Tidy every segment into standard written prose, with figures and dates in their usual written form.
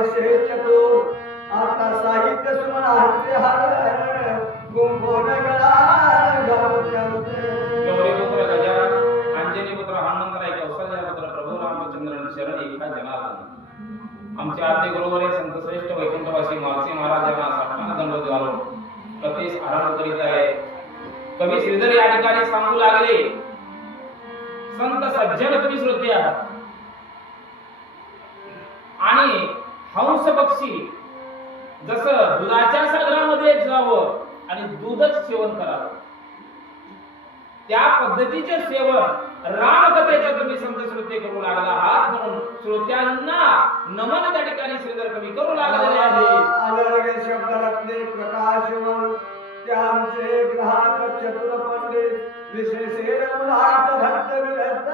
ऐसे चतुर आता साहित्य सुमनाचे हार गुंफोन गळा घालून गौरीपुत्र गजानन अंजनीपुत्र हनुमंतराय कौशल्यापुत्र प्रभू रामचंद्र शरण एका जनार्दन आमचे आद्य गुरुवरे संत श्रेष्ठ वैकुंठवासी मालसी महाराजांना साष्टांग दंडवत घालून कथेस आरंभ करीत आहे. कवी श्रीधर या ठिकाणी सांगू लागले, संत सज्जन तुम्ही श्रोते आहात आणि हंस पक्षी जसं दुधाच्या सागरामध्ये जावं आणि दूधच सेवन करावं त्या पद्धतीचे सेवन रामकथेच्या तुम्ही संत श्रोते करू लागला आहात. म्हणून श्रोत्यांना नमन त्या ठिकाणी श्रीधर कवी करू लागलेले आहे. अलर्गे शब्दरत्ने प्रकाशवन त्यांचे ग्राहक चतुर पंडित विशेषेर उलाट भक्त विरक्त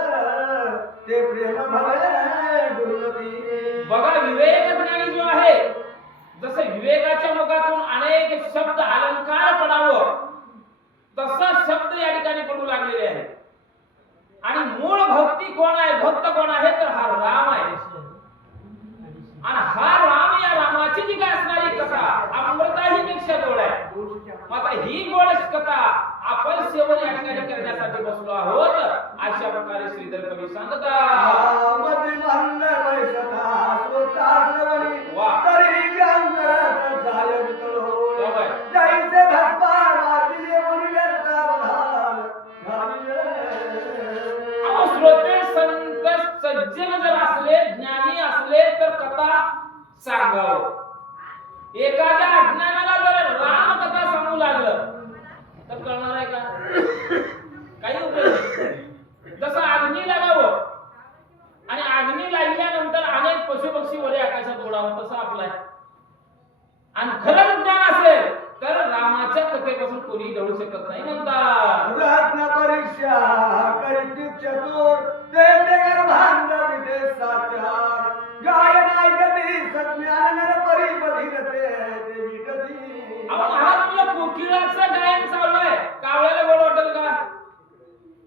ते प्रेम भरे दुर्लभी. बघा विवेक ज्ञानी जो आहे जसं विवेकाच्या मुखातून अनेक शब्द अलंकार पडावं तसा शब्द या ठिकाणी पडू लागलेले आहे. आणि मूळ भक्ती कोण आहे, भक्त कोण आहे तर हा राम आहे. आणि हा राम या रामाची जी काय असणारी कथा अमृताही पेक्षा गोड आहे. आता ही गोड कथा आपण सेवन या ठिकाणी करण्यासाठी बसलो आहोत. अशा प्रकारे श्रीधर कवी सांगतात श्रोते संत सज्जन जर असले ज्ञानी असले तर कथा सांगावं. एखाद्या अज्ञानाला जर राम कथा सांगू लागलं तर कळणार आहे का? काही उपयोग नाही. जसं अग्नी लागावं आणि अग्नी लागल्यानंतर अनेक पशुपक्षी वरे आकाशात उडावं तसं आपलं आहे. आणि खरंच ज्ञान असेल तर रामाच्या कथेपासून कोणी घडू शकत नाही म्हणतात. रत्न परीक्षा करीत चतुर ते गर्भांध विदेशाचार गायन ऐकती सज्ञान नर परिबधीरते देवी कधी. महाराज तुला कोकिळाचं गायन चालू आहे, कावळ्याला गोड वाटेल का?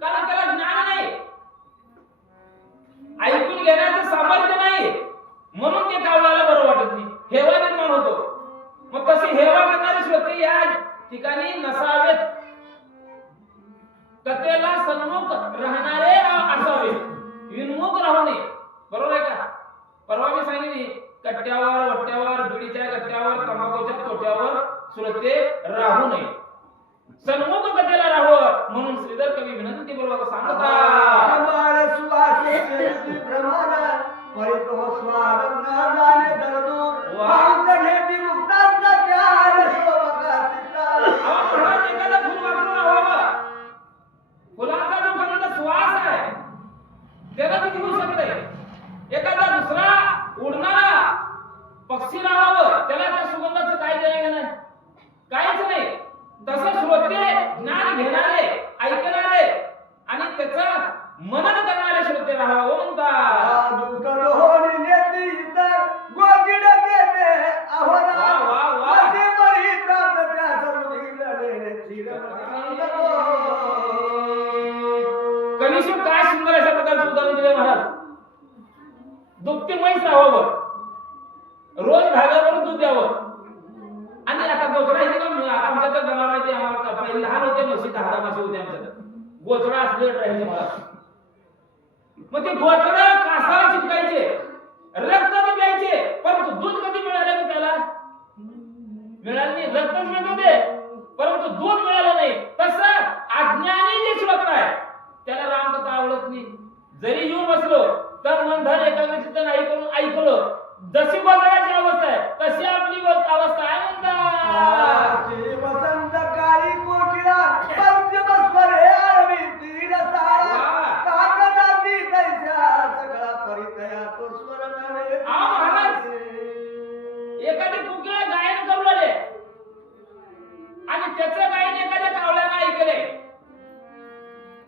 कारण त्याला ज्ञान नाही, ऐकून घेण्याचं सामर्थ्य नाही, म्हणून ते कावळ्याला बरं वाटत नाही, हेवा निर्माण होतो. मग तशी हेवा करणारे श्रोते या ठिकाणी नसावेत, कथेला सन्मुख राहणारे असावे, विनमुख राहू नये. बरोबर आहे का? परवा मी सांगितली कट्ट्यावर वट्ट्यावर बिडीच्या कट्ट्यावर तंबाखूच्या तोट्यावर श्रोते राहू नये, सन्मुख कथेला राहावं. म्हणून श्रीधर कवी विनंती पूर्वक सांगतात फुलाचा जो खंड श्वास आहे त्याला ती घेऊ शकते. एखादा दुसरा उडणारा पक्षी राहावं त्याला त्या सुगंधाचं काय देणं नाही, काहीच नाही. तसं श्रोते ज्ञान घेणारे ऐकणारे आणि त्याचं मनन करणारे श्रोते राहावं म्हणतात. कनिष्ठ काय सुंदर अशा प्रकारचं उदाहरण दिले महाराज. दुभती म्हैस राहावं, रोज धाग्यावरून दूध द्यावं. आणि आता गोचडा इथे का आता आमच्या तर जनावर आहे ते आम्हाला पहिले लहान होते म्हशी 10 म्हशी होते आमच्याकडे, गोचडा असले राहायचे मला. मग ते गोचडा कासाला चिटकायचे, रक्त प्यायचे, परंतु दूध कधी मिळालं का त्याला? मिळालं नाही, रक्तच मिळत होते परंतु दूध मिळालं नाही. तसं अज्ञानी जे श्रोत आहे त्याला रामकथा आवडत नाही. जरी येऊन बसलो तर मन धन एकाग्रचित्त नाही करून ऐकलं, जशी गोचडाची अवस्था आहे तशी आपली अवस्था आहे म्हणतात. वसंत काळी कोकिळा पंचमस्वरे आळवी तीर साळा काकडाची तैसा सगळा परितया तो स्वर नव्हे. महाराज एखादी कोकिळा गायन करू लागले आणि त्याचं गायन एखाद्या कावळ्यानं ऐकले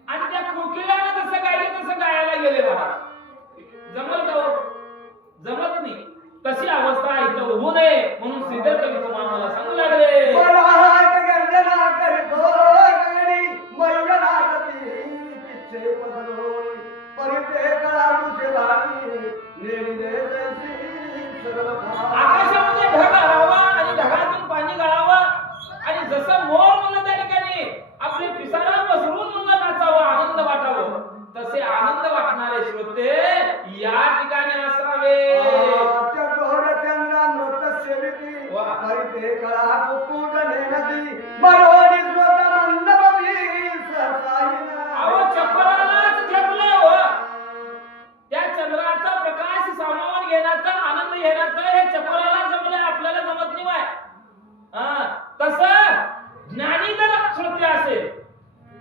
आणि त्या कोकिळानं जसं गायले तसं गायला गेले महाराज. जमल का? जमत नाही. तशी अवस्था इथं होऊ नये म्हणून श्रीधर कवी तुम्हाला सांगू लागले. बळाट गर्जना करतो गडी मयूरनाथी पिच्छे पसरोळी परिते कळामुचे भारी नेडी दे जैसी सर्वथा आकाशामध्ये ढग आरावा आणि ढगातून पाणी गळावं आणि जसं मोर म्हणलं त्या ठिकाणी आपले पिसारा पसरून म्हणलं नाचावं आनंद वाटावं तसे आनंद वाटणारे श्रोते या ठिकाणी असावे. चकोर चंद्रामृत सेविती वा. हरिते कळा कुक्कुट नेनदी मनोनी स्वत मंदमती सरसाईना अहो चक्रालाच झेपलं हो. त्या चंद्राचा प्रकाश सामावून घेण्याचा आनंद घेण्याचा हे चक्राला जमलं आपल्याला जमत नाही बाय. तसं ज्ञानी जर श्रोते असेल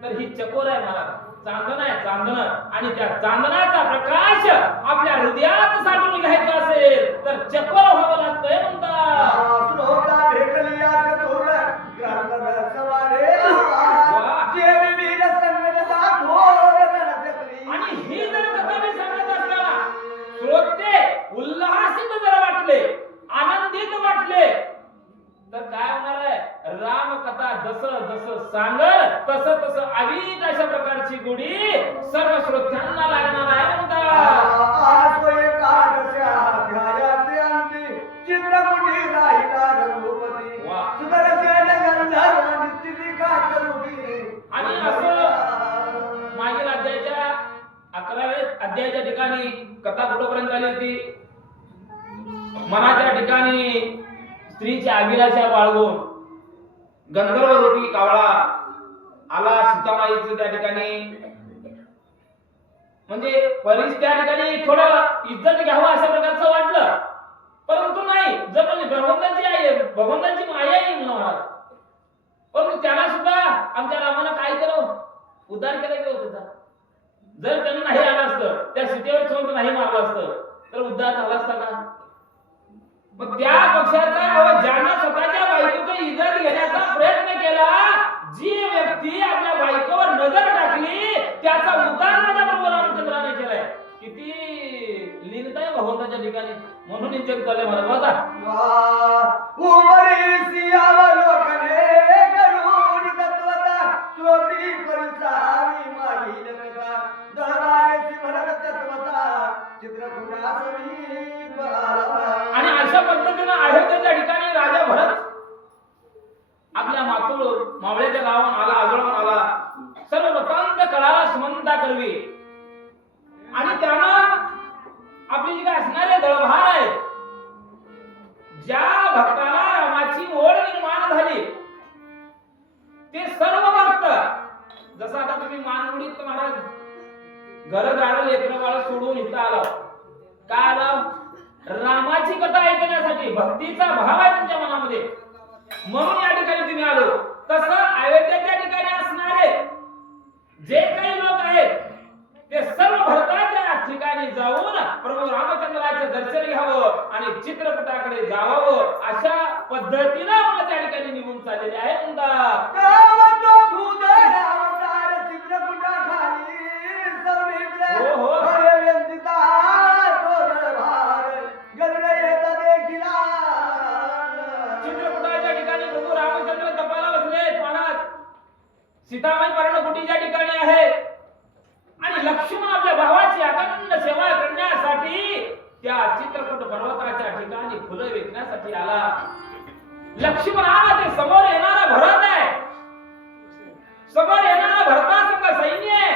तर ही चकोर आहे मला चांदण आहे चांदण आणि त्या चांदणाचा प्रकाश आपल्या हृदयात साठवून घ्यायचा असेल तर चकोर व्हावं लागतंय म्हणतात. श्रोता भेटलिया चतुर ग्रंथन सवारे वा. जे विविध संगता घोर रणचक्री आणि ही जर कथा मी सांगत असताना श्रोते उल्हासित जर वाटले आनंदित वाटले तर काय होणार आहे रामकथा जसं जसं सांगल तसं तसं अवीट अशा प्रकारची गुढी सर्व श्रोत्यांना लागणार आहे म्हणतात. आसो एकादशा अध्यायाचे अंती चित्रकुटी राहिला रघुपती वा. सुदर्शन गंधर्व निश्चिती काकरुटी आणि असं मागील अध्यायाच्या 11व्या अध्यायाच्या ठिकाणी कथा कुठपर्यंत आली होती. मनाच्या ठिकाणी स्त्रीची अभिलाषा बाळगून गंधर्व रूपी कावळा आला सीतामाईचं त्या ठिकाणी म्हणजे परीस त्या ठिकाणी थोडं इज्जत घ्यावं अशा प्रकारचं वाटलं परंतु नाही जर म्हणजे भगवंताची आहे भगवंताची माया आहे म्हणून परंतु त्याला सुद्धा आमच्या रामानं काय केलं उद्धार केला गेला त्याचा. जर त्यांनी नाही आलं असतं त्या सीतेवर चोरून नाही मारलं असतं तर उद्धार झाला असता का. मग त्या पक्षाचा ज्यानं स्वतःच्या बायकोची इज्जत घेण्याचा प्रयत्न केला जी व्यक्ती आपल्या बायकोवर नजर टाकली त्याचा उद्धार माझ्या प्रभू रामचंद्राने केलाय. किती लीनता आहे भगवंताच्या ठिकाणी म्हणून जग चालले महत्वाचा. उमरी सियावलोकने गरुड तत्वता श्रोती परिसावी माही लगता दरबारेची भरत तत्वता चित्रकुटा समीप आणि अशा पद्धतीने अयोध्येच्या ठिकाणी राजा भरत आपल्या मातुळ मावळ्याच्या गावात आला आजोळावर आला सर्व वृत्तांत कळाला सुमंता करवी आणि त्यानं आपली जी काय असणारे दळभार आहे ज्या भक्ताला रामाची ओढ निर्माण झाली ते सर्व भक्त जसं आता तुम्ही मानगुडीत महाराज घरदार लेकरं बाळ सोडून इथं आला काय आला रामाची कथा ऐकण्यासाठी भक्तीचा भाव आहे तुमच्या मनामध्ये म्हणून या ठिकाणी तुम्ही आलो. तसं अयोध्येच्या ठिकाणी असणारे जे काही लोक आहेत ते सर्व भरताच्या ठिकाणी जाऊन प्रभू रामचंद्राचं दर्शन घ्यावं आणि चित्रपटाकडे जावं अशा पद्धतीनं मला त्या ठिकाणी निघून चाललेले आहे म्हणतात. गावतो भूधर अवतार चित्रकुटाखाली सौमित्र हो, हो. हरे व्यंजिता तोरणभार गरुड येत देखिला चित्रपटाच्या ठिकाणी प्रभू रामचंद्र तपाला बसले महाराज सीतामाई पर्णकुटीच्या ठिकाणी आहे आणि लक्ष्मण आपल्या भावाची अखंड सेवा करण्यासाठी त्या चित्रपट पर्वताच्या ठिकाणी फुलं विकण्यासाठी आला. लक्ष्मण आला ते समोर येणारा भरत आहे समोर येणारा भरतासारखं सैन्य आहे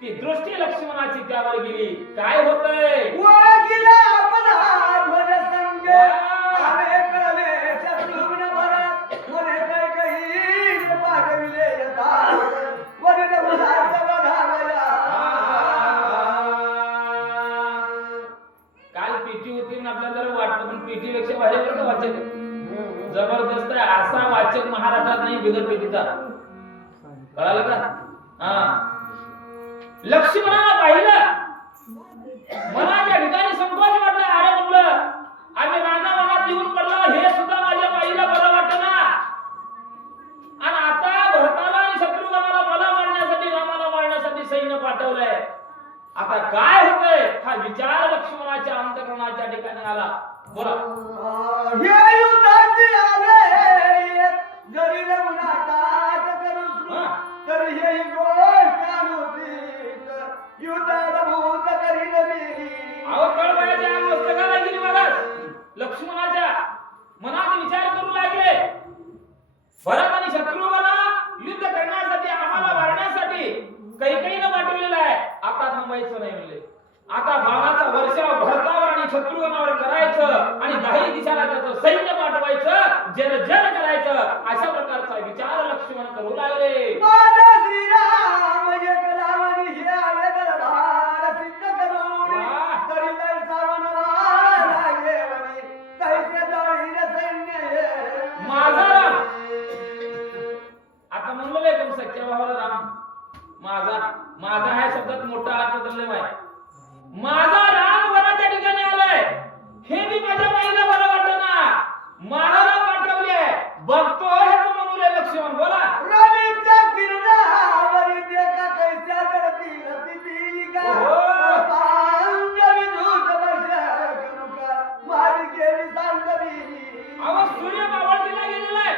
ती दृष्टी लक्ष्मणाची त्यावर गेली. काय होतंय ओळखिला आपला ध्वज संग आले कळले शत्रुघ्न भरत मने कैकही पाठविले यथार्थ वरील मुलाचा बघावया. काल पीटी होती म्हणून आपल्याला जरा वाटलं पण पीटी पेक्षा भारी बरं का वाचक जबरदस्त आहे. असा वाचक महाराष्ट्रात नाही बिगर पीटीचा कळालं का. लक्ष्मणाला पाहिलं मनाच्या ठिकाणी संकोच वाटला. अरे म्हणलं आम्ही नाना मनात लिहून पडलो हे सुद्धा माझ्या बाईला बरं वाटना आणि आता भरताला आणि शत्रुघ्नाला मला मारण्यासाठी रामाला मारण्यासाठी सैन्य पाठवलंय. आता काय होतंय हा विचार लक्ष्मणाच्या अंतःकरणाच्या ठिकाणी आला. बोला हे युद्धाचे आले जरी रघुनाथाच करू सुरू तर हे गोष्ट अनुचित युद्धात भूत करील मी. अहो कळबाच्या मस्तकाला गेली महाराज लक्ष्मणाच्या मनात विचार करू लागले, भरत आणि शत्रुघ्न युद्ध करण्यासाठी, आम्हाला मारण्यासाठी कैकेयीनं पाठवलेलं आहे. आता थांबायचं नाही म्हणले. आता बाणाचा वर्षाव भरतावर आणि शत्रुघ्नावर करायचं आणि 10 दिशाला त्याचं सैन्य पाठवायचं, जर करायचं, अशा प्रकारचा विचार लक्ष्मण करू लागले. माझा श्रीराम एक लावणी हे आले दरबार सिद्ध करून, तरी तैसा वनवा लागे वनी, तैसे जाळीले सैन्य हे. माझा राम, आता म्हणले तुम सख्या भावाला राम, माझा ह्या शब्दात मोठा अर्थ धरले माय. माझा राम बरा त्या ठिकाणी आलाय, हे मी माझ्या माईला बरं वाटत ना, मारायला पाठवले बघतो हे म्हणून लक्ष्मण बोला. रवीच्या किरणावरी देखा कैस्या जडतील तितिका, पांच विधूत बसल्या कनुका, माझी केली सांगली. अहो सूर्य मावळतीला गेलेला आहे,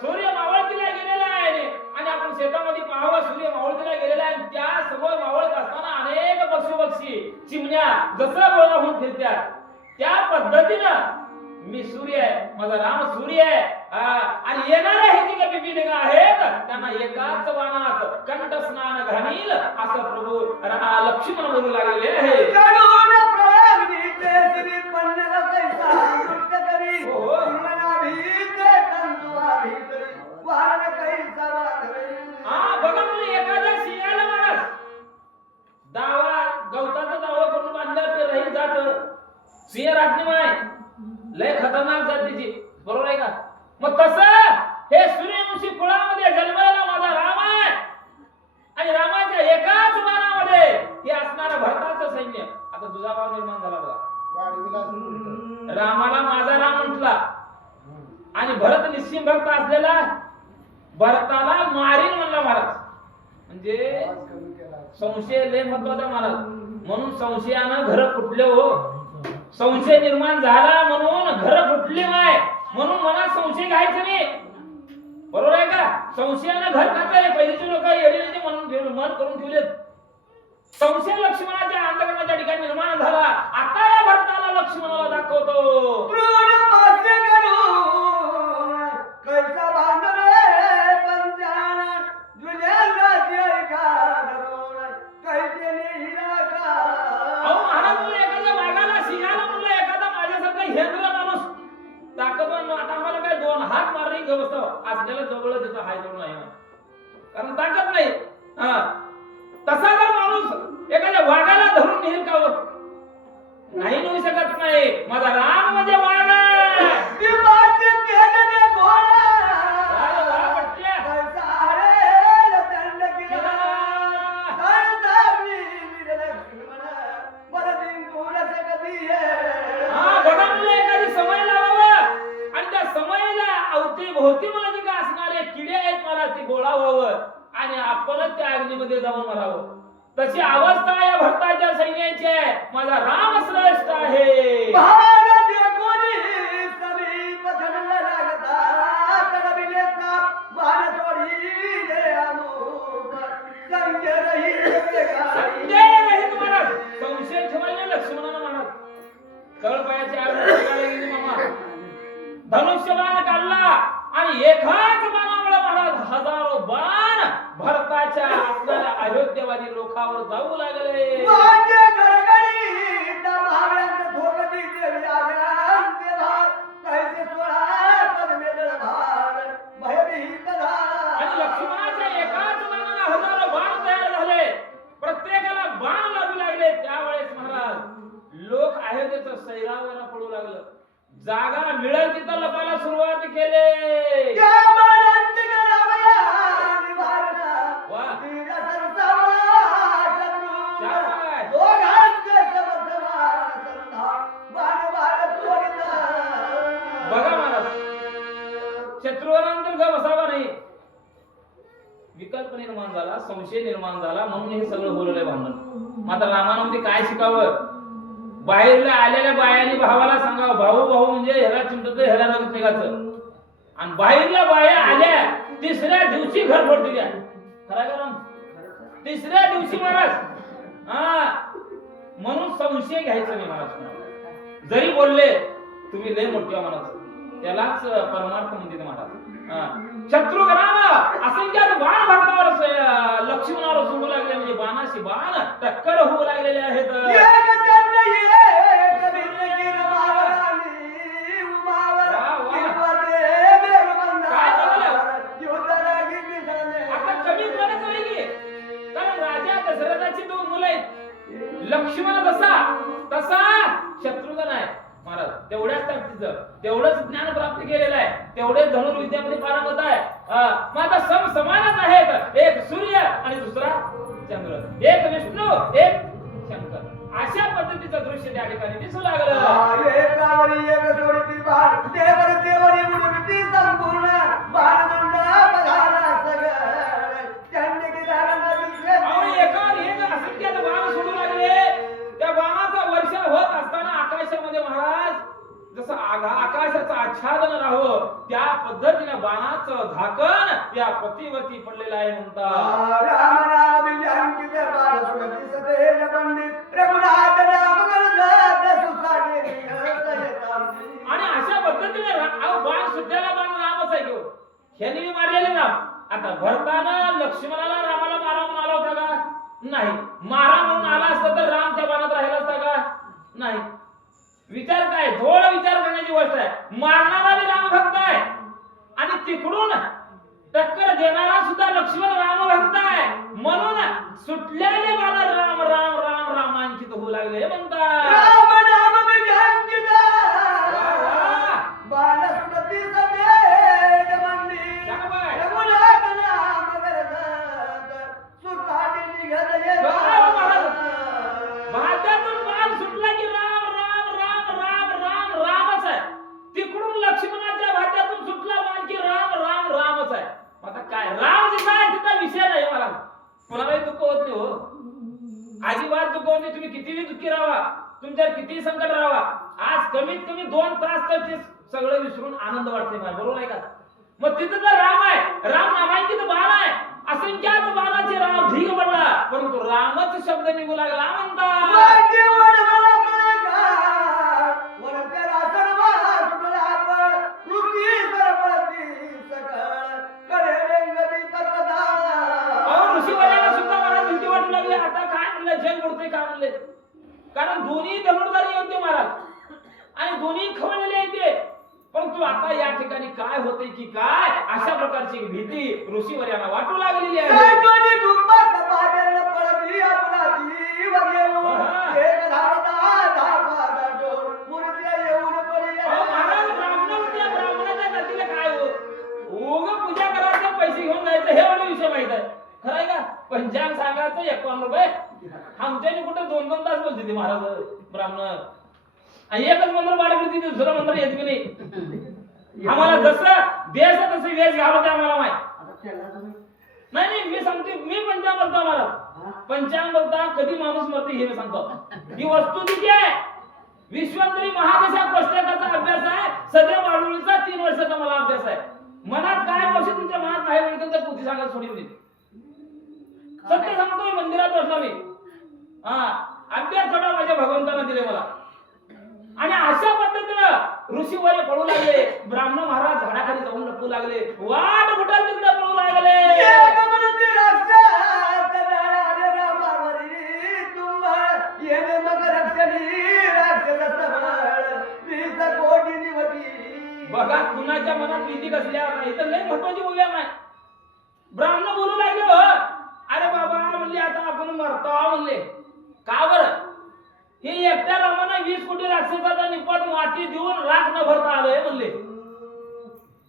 सूर्य मावळतीला गेलेला आहे आणि आपण शेतामध्ये पाहावं सूर्य मावळतीला गेलेला आहे. त्या समोर मावळत असताना अनेक पक्षी चिमण्या जसं गोळा होऊन फिरतात, त्या पद्धतीनं मी सूर्य आहे, माझा राम सूर्य आहे. आणि येणारे हे जे काही बिबिलिका आहेत त्यांना एकाच बाणात कंठ स्नान घालील असं प्रभू लक्ष्मण बोलू लागलेले आहे. चढून प्रयागनीचे श्री पन्नग कैसा नृत्य करी, पूर्णनाभीचे तंतुआ भीतरी, वारण कैसा वाढवे. बघा म्हणजे एखाद्या सिंहाला महाराज दावा गवताचा दावा करून बांधलं ते राहील जात. सिंह राजनीमाय लय खतरनाक जातीची, बरोबर आहे का? मग तसं हे सूर्यवंशी कुळामध्ये जन्माला माझा राम आहे आणि रामाच्या एकाच बाणामध्ये हे असणारं भरताचं सैन्य. आता तुझा भाव निर्माण झाला बघा. रामाला माझा राम म्हटला आणि भरत निश्चिम भक्त असलेला भरताला मारीन म्हणला महाराज. म्हणजे संशय लय महत्वाचा महाराज. म्हणून संशयानं घर फुटले हो, संशय निर्माण झाला म्हणून घर फुटले माय, म्हणून मनात संशय घ्यायचं नाही, बरोबर आहे का? संशयानं घर खाताय. पहिलीचे लोक येडे म्हणून ठेवले, मन करून ठेवलेत. संशय लक्ष्मणाच्या अंतःकरणाच्या ठिकाणी निर्माण झाला. आता या भरताला लक्ष्मणाला दाखवतो. क्रोध पासे करून कैसा बांधले पंचान, जुल्याची ऐका धरून कैसे हिरा का. अहो महाराज म्हणलं एखाद्या वाघाला सिंहाला म्हणलं एखादा माझ्यासारखा हेंद्र माणूस ताकदवान, आता आम्हाला काय 2 हात मारणे व्यवस्था असलेला जवळ देतो हाय जवळ नाही, कारण ताकद नाही. तसा जर माणूस एखाद्या वाघाला धरून नेईल का हो? नाही नेऊ शकत नाही. माझा राम म्हणजे वाघ आहे. ती बाजी केलेले घोडा, वाघ पटल्या. कैसा रे दंड किला, कैसा वीर लक्ष्मण, मला जिंकून कधी ये. बघा मुलं एखादी समय लावावं आणि त्या समयला अवतीभोवती मला जे काय असणारे किडे आहेत मला ते गोळा व्हावं आणि आपणच त्या अग्नीमध्ये जाऊन मरावं. तशी अवस्था या भरताच्या सैन्याची आहे. माझा राम श्रेष्ठ आहे. भारत कोणी समीप धनला लागता, कडबिलेचा बाण सोडी दे अमुक, संजय रहित बेगारी. संजय रहित महाराज, संशय ठेवायला लक्ष्मणानं महाराज कळपायाची आरती करायला गेली मामा. धनुष्यबाण काढला आणि एकाच बाणामुळे महाराज हजारो बाण भरताच्या आपल्याला अयोध्येवादी लोकांवर जाऊ लागले. माझे गडगडी दमाव्यात धोकती देवी आव्यांचे भार, कैसे सोळा पद्मेदळ भार, भयभीत धार. आणि लक्ष्मणाच्या एकाच बाणाला हजारो बाण तयार झाले, प्रत्येकाला बाण लागू लागले. त्यावेळेस महाराज लोक अयोध्येचं सैरावयाला पडू लागलं. जागा मिळेल तिथं लपायला सुरुवात केली. त्या बाणांची गडावया निवारणा, वा. वीर सरसावला शत्रू, शाबास. दोघांचे समर्थमान संधा, बाण बाण तोडिता. बघा महाराज, शत्रूवरांतर ग बसावा नाही, विकल्प निर्माण झाला, संशय निर्माण झाला, म्हणून हे सगळं बोलवलंय भांडण. मात्र रामानं काय शिकावं? बाहेरला आलेल्या बायाने भावाला सांगावं, भाऊ भाऊ म्हणजे ह्याला चिमटत ह्याला नगत निघायचं. आणि बाहेरल्या बाया आल्या तिसऱ्या दिवशी घर फोड दिल्या. खरा गरम तिसऱ्या दिवशी महाराज. म्हणून संशय घ्यायचा नाही महाराज. जरी बोलले तुम्ही लय मोठ्या मनाचं त्यालाच परमार्थ म्हणते महाराज. शत्रुघ्नानं असंख्यात बाण भारतावर लक्ष्मणावर सुरू लागले म्हणजे बाणाशी बाण टक्कर होऊ लागलेले आहेत. आता कमी कोणाच नाही की कारण राजा दशरथाची 2 मुलं आहेत. लक्ष्मण तसा शत्रुघ्न आहे महाराज. तेवढ्याच ताकदीचं तेवढंच ज्ञान प्राप्त केलेलं आहे, तेवढेच धनुर्विद्यामध्ये पारंगत आहे. मग आता समानच आहेत. एक सूर्य आणि दुसरा चंद्र, एक विष्णू एक शंकर. अशा पद्धतीचं दृश्य त्या ठिकाणी दिसू लागलं. एकावर एक असंख्यात बाण सोडू लागले. त्या बाणाचा वर्षा होत असताना आकाशामध्ये महाराज जसं आकाशाचं आच्छादन राहो त्या पद्धतीने बाणाचं झाकण या पृथ्वीवरती पडलेलं आहे म्हणतात. आणि अशा पद्धतीने बाण सुट्ट्याला बाण रामच आहे घेऊ. ह्यांनी मी मारलेले राम. आता भरताना लक्ष्मणाला रामाला मारा म्हणून आला होता का? नाही. मारा म्हणून आला असता तर राम त्या बाणात राहिला असता का? नाही. विचार काय, थोडा विचार करण्याची गोष्ट आहे. मारणारा बी राम भक्त आहे आणि तिकडून टक्कर देणारा सुद्धा लक्ष्मण राम भक्त आहे. म्हणून सुटल्याने बाण राम राम राम रामांकित होऊ लागले म्हणतात. भारतातून बाण सुटला की राम राम राम राम राम रामच आहे. तिकडून लक्ष्मणाच्या भात्यातून सुटला बाण की राम राम रामच आहे. आता काय राम जिथं आहे तिथं विषय नाही. मला कोणालाही दुःख होत नाही हो, अजिबात दुःख होत नाही. तुम्ही कितीही दुःखी राहा, तुमच्यावर कितीही संकट राहा, आज कमीत कमी 2 तास तर ते सगळं विसरून आनंद वाटते मला. बरोबर आहे का? मग तिथं तर राम आहे, राम नामांकित बाण आहे. असंख्यात बाणाचे राम ढीग पडला परंतु रामच शब्द निघू लागला म्हणतात. ऋषीवर्याला सुद्धा मला भीती वाटू लागली. आता काय म्हणलं, जग बुडते का म्हणले. कारण दोन्ही धनुर्धारी होते महाराज आणि दोन्ही खवळलेले होते. परंतु आता या ठिकाणी काय होते की काय अशा प्रकारची भीती ऋषीवर्यांना वाटू लागलेली आहे. ब्राह्मणाच्या गतीला काय हो, उग पूजा करायचं पैसे घेऊन जायचं हे एवढा विषय माहित आहे. खरं आहे का? पंचांग सांगायचं 51 रुपये. आमच्याने कुठे 2-2 तास बोलते ते महाराज ब्राह्मण. आणि एकच मंत्र वाढ करते, दुसरं मंत्र येत की नाही. आम्हाला जसं देश तसं वेश घ्यावं ते आम्हाला माहित नाही. नाही मी सांगते, मी पंचांग बोलतो. आम्हाला पंचांग बोलता कधी माणूस मरते हे मी सांगतो. ही वस्तुस्थिती आहे. विश्वंतरी महादशा कोष्टकाचा अभ्यास आहे. सध्या माडुळीचा 3 वर्षाचा मला अभ्यास आहे. मनात काय गोष्ट तुमच्या मनात नाही म्हणून तर पुती सांगायला सोडून देते. सत्य सांगतोय, मंदिरात बसलो मी. अभ्यास थोडा माझ्या भगवंतानं दिले मला. आणि अशा पद्धतीनं ऋषीवर्य पळू लागले. ब्राह्मण महाराज झाडाखाली जाऊन लपू लागले. वाट कुठं तिकडे पळू लागले. बघा कुणाच्या मनात भीती कसल्या नाही तर लय महत्वाची उभ्या नाही. ब्राह्मण बोलू लागले, हो अरे बाबा म्हणले आता आपण मरतो म्हणले. का बरं? हे एकट्या रामानं 20 कोटी राक्षसाचा निपात माती देऊन राख न भरता आलंय म्हणले.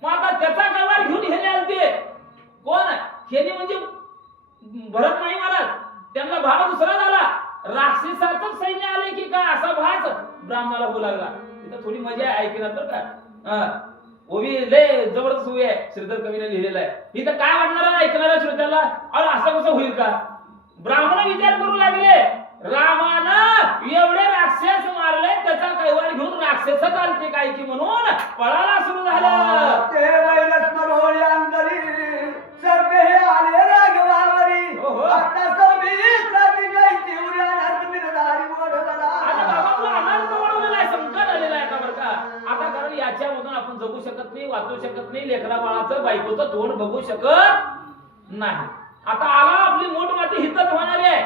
मग आता त्याचा कवार घेऊन हेने आलते कोण? हेने म्हणजे भरत नाही महाराज. त्यांना भाव दुसरा झाला. राक्षसाचंच सैन्य आले की काय असा भास ब्राह्मणाला होऊ लागला. तिथं थोडी मजा आहे ऐकणार तर का. ओवी लय जबरदस्त उभी आहे. श्रीधर कवीने लिहिलेला आहे. इथं काय वाटणार ऐकणाऱ्या श्रोत्याला, अरे असं कसं होईल का? ब्राह्मण विचार करू लागले, रामानं एवढे राक्षस मारले त्याचा कैवार घेऊन राक्षस चालते काय की म्हणून पळायला सुरू झालं. ते वैलक्ष्मण होळी अंतरी सर्वे हे आले राघवावरी. आता समीच राती गायची उड्या नर्तमीदारी मोडला. अरे बाबा तुला अनर्थ ओढवलेला आहे, संकट आलेला आहे का बरं का? आपण जगू शकत नाही, वाचू शकत नाही, लेकरा बाळाचं बायकोचं तोंड बघू शकत नाही. आता आला आपली मोठमाती हितच होणार आहे.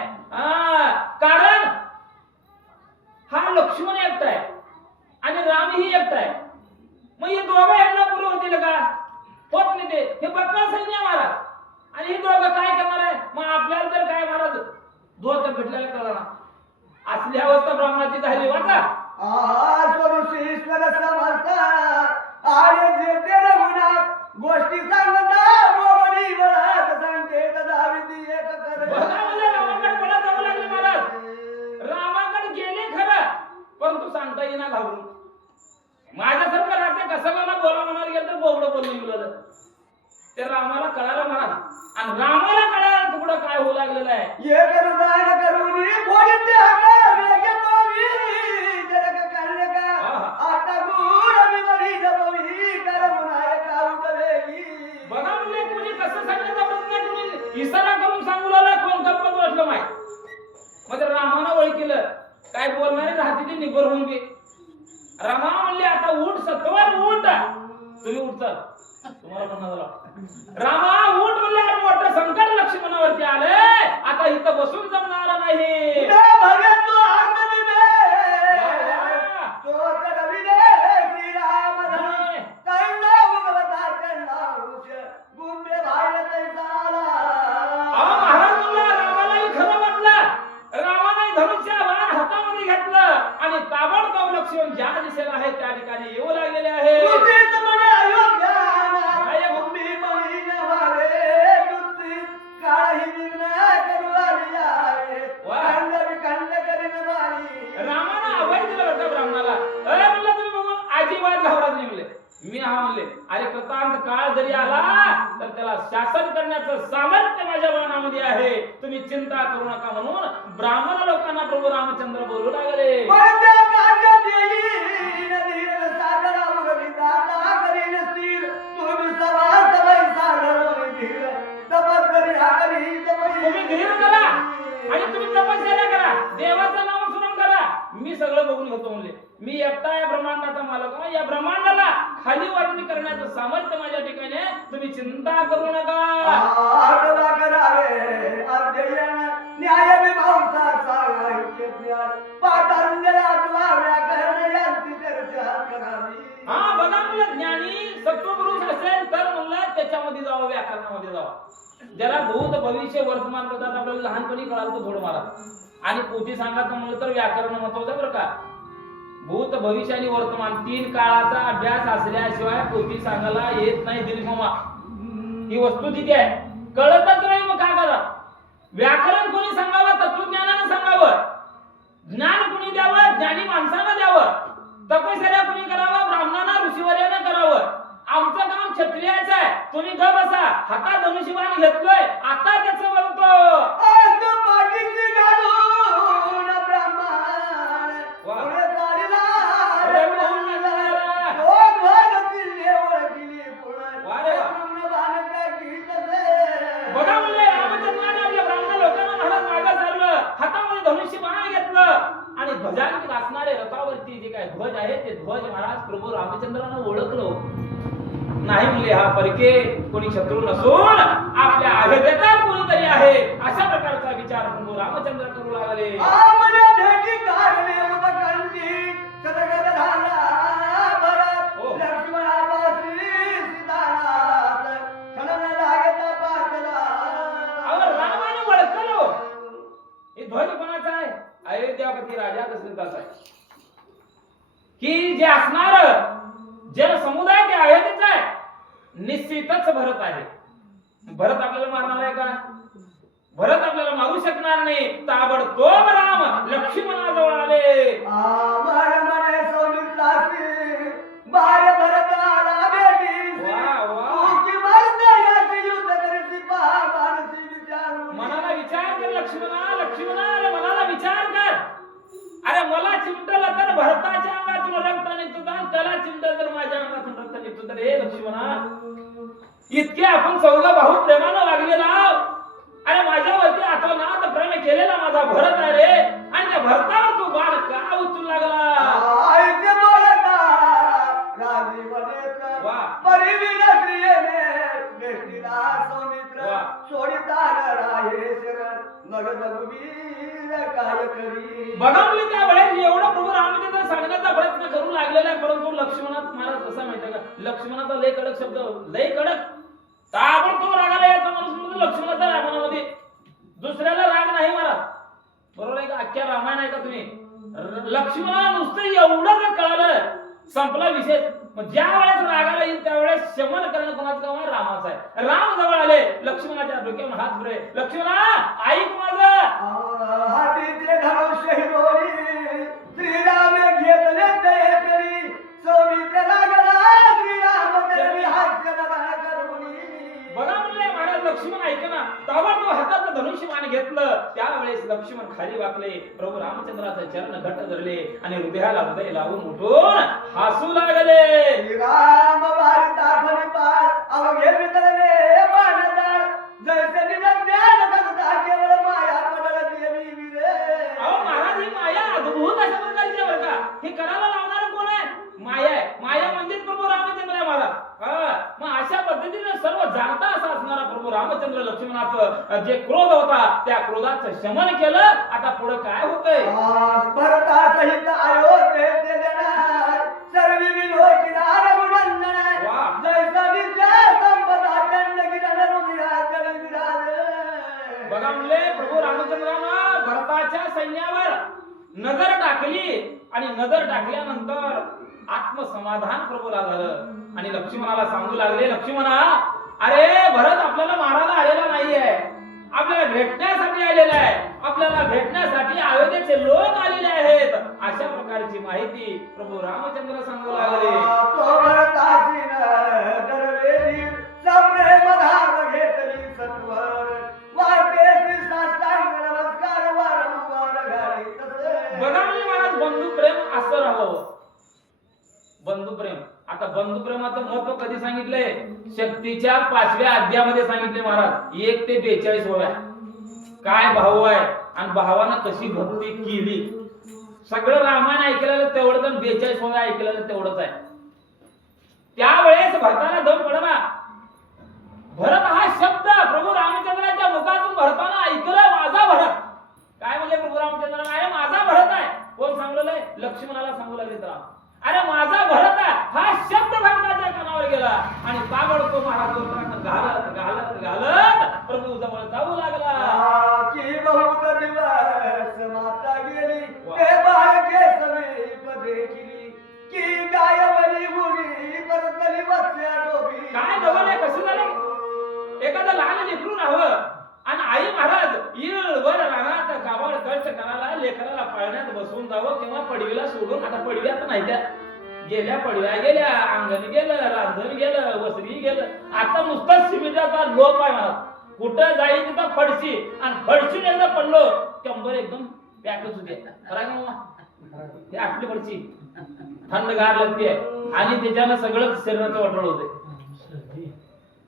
कारण हा लक्ष्मण एकटा आहे आणि रामही एकटा आहे. मग हे दोघं यांना पुरे होतील का? होत नाही ते. हे बक्कळ सैन्य आहे महाराज आणि हे दोघं काय करणार आहे? मग आपल्याला तर काय महाराज दोन तर भेटलेला कळला ना. असली अवस्था ब्राह्मणाची झाली. वाचा स्वरूषी ईश्वर समर्थ आणि जे ते रघुनाथ गोष्टी सांगता मोहनी वळत संकेत दाविदी एक कर. बघा मला रामाकडे मला जावं लागलं महाराज. रामाकडे गेले खरं परंतु सांगता येईना घाबरून. माझ्यासारखं राहते कसं मला बोला म्हणायला गेलं तर बोबडं बोलून गेलं. ते रामाला कळालं महाराज आणि रामाला कळालं पुढं काय होऊ लागलेलं आहे. ये करुदान करुणी बोलते आका वेगे पावी जग करणे का आता गुड मी मरी जबवी कर मुनाय का उठवेगी. बघा म्हणजे कोणी कसं सांगितलं प्रश्न कोणी इशारा करून सांगू लागला कोण गप्पच वाटलं माय. मग रामानं ओळखलं काय बोलणारे राहते ते निबर होऊन गे. रामा म्हणले आता उठ सत्वर उठ. तुम्ही उठता तुम्हाला पण झाला. रामा उठ म्हणले मोठं संकट लक्ष्मणावरती आलंय. आता इथं बसून जमणार नाही. भगत तो आर्मनी में तो कदवी दे श्री राम धनुष कैला भगवता करना रुष गुंबे भाई तैसाला. महाराज म्हणला रामालाही खरं वाटलं. रामाने धनुष्य बाण हातामध्ये घेतलं आणि ताबडतोब लक्ष्मण ज्या दिशेला आहे त्या ठिकाणी येऊ लागलेले आहे. रामानं अभय दिलं बरं ब्राह्मणाला. अरे म्हणलं तुम्ही बघू अजिबात घाबरत नाही म्हणले. मी हा म्हणले अरे कृतांत काळ जरी आला तर त्याला शासन करण्याचं सामर्थ्य माझ्या बाणामध्ये आहे. तुम्ही चिंता करू नका म्हणून ब्राह्मण लोकांना प्रभू रामचंद्र बोलू लागले. तुम्ही धीर करा आणि तुम्ही तपश्चर्या करा, देवाचं नामस्मरण करा. मी सगळं बघून घेतो म्हणले. मी एकटा या ब्रह्मांडाचा मालक आहे. या ब्रह्मांडाला खाली वर्णन करण्याचं सामर्थ्य माझ्या ठिकाणी आहे. तुम्ही चिंता करू नका. हा बघा म्हणलं ज्ञानी सत्वपुरुष असेल तर म्हणलं त्याच्यामध्ये जावं, व्याकरणामध्ये जावं. ज्याला भूत भविष्य वर्तमान पदार्थ आपल्याला लहानपणी कळालं तर थोडं मला. आणि पोथी सांगायचं म्हणलं तर व्याकरण महत्वाचं बरं का. भूत भविष्य आणि वर्तमान तीन काळाचा अभ्यास असल्याशिवाय पोथी सांगायला येत नाही. दिलीप मामा ही वस्तू तिथे आहे, कळतच नाही मग काय करा. व्याकरण कोणी सांगावं? तत्वज्ञानानं सांगावं. ज्ञान कोणी द्यावं? ज्ञानी माणसानं द्यावं. तपश्चर्या कोणी करावं? ब्राह्मणानं ऋषीवर्यानं करावं. आमचं काम क्षत्रियाचं आहे. तुम्ही ग बसा. हातात धनुष्यबाण घेतलोय आता त्याचं बघतो. बघा म्हणले रामचंद्राने आपल्या ब्राह्मण लोकांना महाराज मागे सारलं, हातामध्ये धनुष्यबाण घेतलं आणि ध्वजांकित असणारे रथावरती जे काय ध्वज आहे ते ध्वज महाराज प्रभू रामचंद्रानं ओळखलं नाही. म्हणले हा परके कोणी शत्रू नसून आपल्या आयोजकात कोणीतरी आहे. अशा प्रकारचा विचार प्रभू रामचंद्र करू लागले. रामाने ओळखलं हे ध्वज कोणाचा आहे? अयोध्यापती राजा दशरथाचा आहे. की जे असणार जन समुदाय ते अयोध्येचा आहे. निश्चितच भरत आहे. भरत आपल्याला मारणार आहे का? भरत आपल्याला मारू शकणार नाही. ताबडतोब राम लक्ष्मणाजवळ आले. मनाला विचार कर लक्ष्मणा, लक्ष्मणा अरे मनाला विचार कर. अरे मला चिमटलं तर भरताच्या अंगातून रक्त निघतो आणि त्याला चिमटलं तर माझ्या अंगातून रक्त निघतो. तर हे लक्ष्मणा इतके आपण चौघा भाऊ प्रेमानं वागलेला. अरे माझ्यावरती आठवणात प्रेम केलेला माझा भरत आहे रे. आणि त्या भरतावर तू बाण का उचलू लागला? रघुवीर काय करी. बघा मुली त्यावेळेस एवढं प्रभू रामचंद्र सांगण्याचा प्रयत्न करू लागलेला आहे, परंतु लक्ष्मणात महाराज कसा माहितीये का, लक्ष्मणाचा लय कडक शब्द, लय कडक ताबडतोब रागाला यायचा माणूस म्हणजे लक्ष्मणाचा रामामध्ये दुसऱ्याला राग नाही महाराज. बरोबर आहे का, अख्ख्या रामायण आहे का तुम्ही, लक्ष्मणाला नुसतं एवढं जर कळालं संपला विषय. ज्या वेळेस रागाला येईल त्यावेळेस शमन करणं कोणाचं काम आहे, रामाचं आहे. राम जवळ आले, लक्ष्मणाच्या डोक्यावर हात फिरले, लक्ष्मणा ऐक माझं. हातीचे धनुष्य हिरोरी श्रीराम घेतले ते करी. सौमित्र लागला श्रीराम करी हास्य बघा करुणी. बघा म्हणले महाराज लक्ष्मण ऐक ना, ताबडतोब हातात धनुष्यबाण घेतलं. त्यावेळेस लक्ष्मण खाली वाकले, प्रभू रामचंद्राचे चरण घट्ट धरले आणि हृदयाला हृदय लावून उठून हसू लागले. श्रीराम वारिता फळीपाळ अवघे मित्रले बाणदाळ. जैसे निज्ञान करता केवळ माया पडळ देवी विरे. अहो महाराज ही माया अद्भुत अशा प्रकारची आहे बरं का, हे करायला लावणारं कोण आहे, माया आहे. माया म्हणजेच प्रभू रामचंद्र आहे महाराज. मग अशा पद्धतीने सर्व जाणता असा असणारा प्रभू रामचंद्र लक्ष्मणाचं जे क्रोध होता त्या क्रोधाचं शमन केलं. आता पुढे काय होतंय, भरता सहित अयोध्येचे देणार सर्व विलोकिला रघुनंदन. जैसा विजय संपदा दंड गिरण रुधिरा जल विराज. बघा म्हणले प्रभू रामचंद्रानं भरताच्या सैन्यावर नजर टाकली आणि नजर टाकल्यानंतर आत्मसमाधान प्रभूला झालं आणि लक्ष्मणाला सांगू लागले, लक्ष्मणा अरे भरत आपल्याला मारायला आलेला नाहीये, आपल्याला भेटण्यासाठी आलेला आहे, आपल्याला भेटण्यासाठी अयोध्येचे लोक आलेले आहेत. अशा प्रकारची माहिती प्रभू रामचंद्र सांगू लागले. तो भरतासीन दरवेळी संप्रेम धाम घेतली सत्वर. वाटेसी साष्टांग नमस्कार वारंवार घालीत असे. बघा म्हणजे महाराज बंधुप्रेम असं राहावं. बंधुप्रेम, आता बंधुप्रेमाचं महत्व कधी सांगितलंय, शक्तीच्या 5व्या अध्यायामध्ये सांगितले महाराज. 1 ते 42 ओव्या काय भाव आहे आणि भावानं कशी भक्ती केली. सगळं रामायण ऐकलेलं तेवढंच आणि 42 ओव्या ऐकलेलं तेवढंच आहे. त्यावेळेस भरताना दम पडला. भरत हा शब्द प्रभू रामचंद्राच्या मुखातून भरताना ऐकलं, माझा भरत. काय म्हणले प्रभू रामचंद्र, आहे माझा भरत आहे. कोण सांगलेलं आहे, लक्ष्मणाला सांगू लागले राम, अरे माझा भरत आहे. हा शब्द भरताच्या कानावर गेला आणि ताबडतोब महाराज घालत घालत घालत प्रभू जवळ जाऊ लागला. की बहुत दिवस माता गेली ते बाळके समीप देखिली. की गायवली मुली परतली बसल्या डोबी. काय नवल आहे, कसं झालं, एखादं लहान लेकरू राहावं आणि आई महाराज ईळवर रानात कावड कष्ट करायला लेकराला पाळण्यात बसवून जावं किंवा पडवीला सोडून. आता पडव्या तर नाही, त्या गेल्या पडव्या गेल्या, अंगण गेलं, रांजण गेलं, वसरी गेलं. आता नुसतं सिमेंटाचा लोप आहे महाराज. कुठं जाईल तिथं फडशी आणि फडशीने एकदा पडलो कंबर एकदम पॅकच होते. हे आटली फडशी थंडगार लागते आणि त्याच्यानं सगळं शरीराचं वाटळ होते.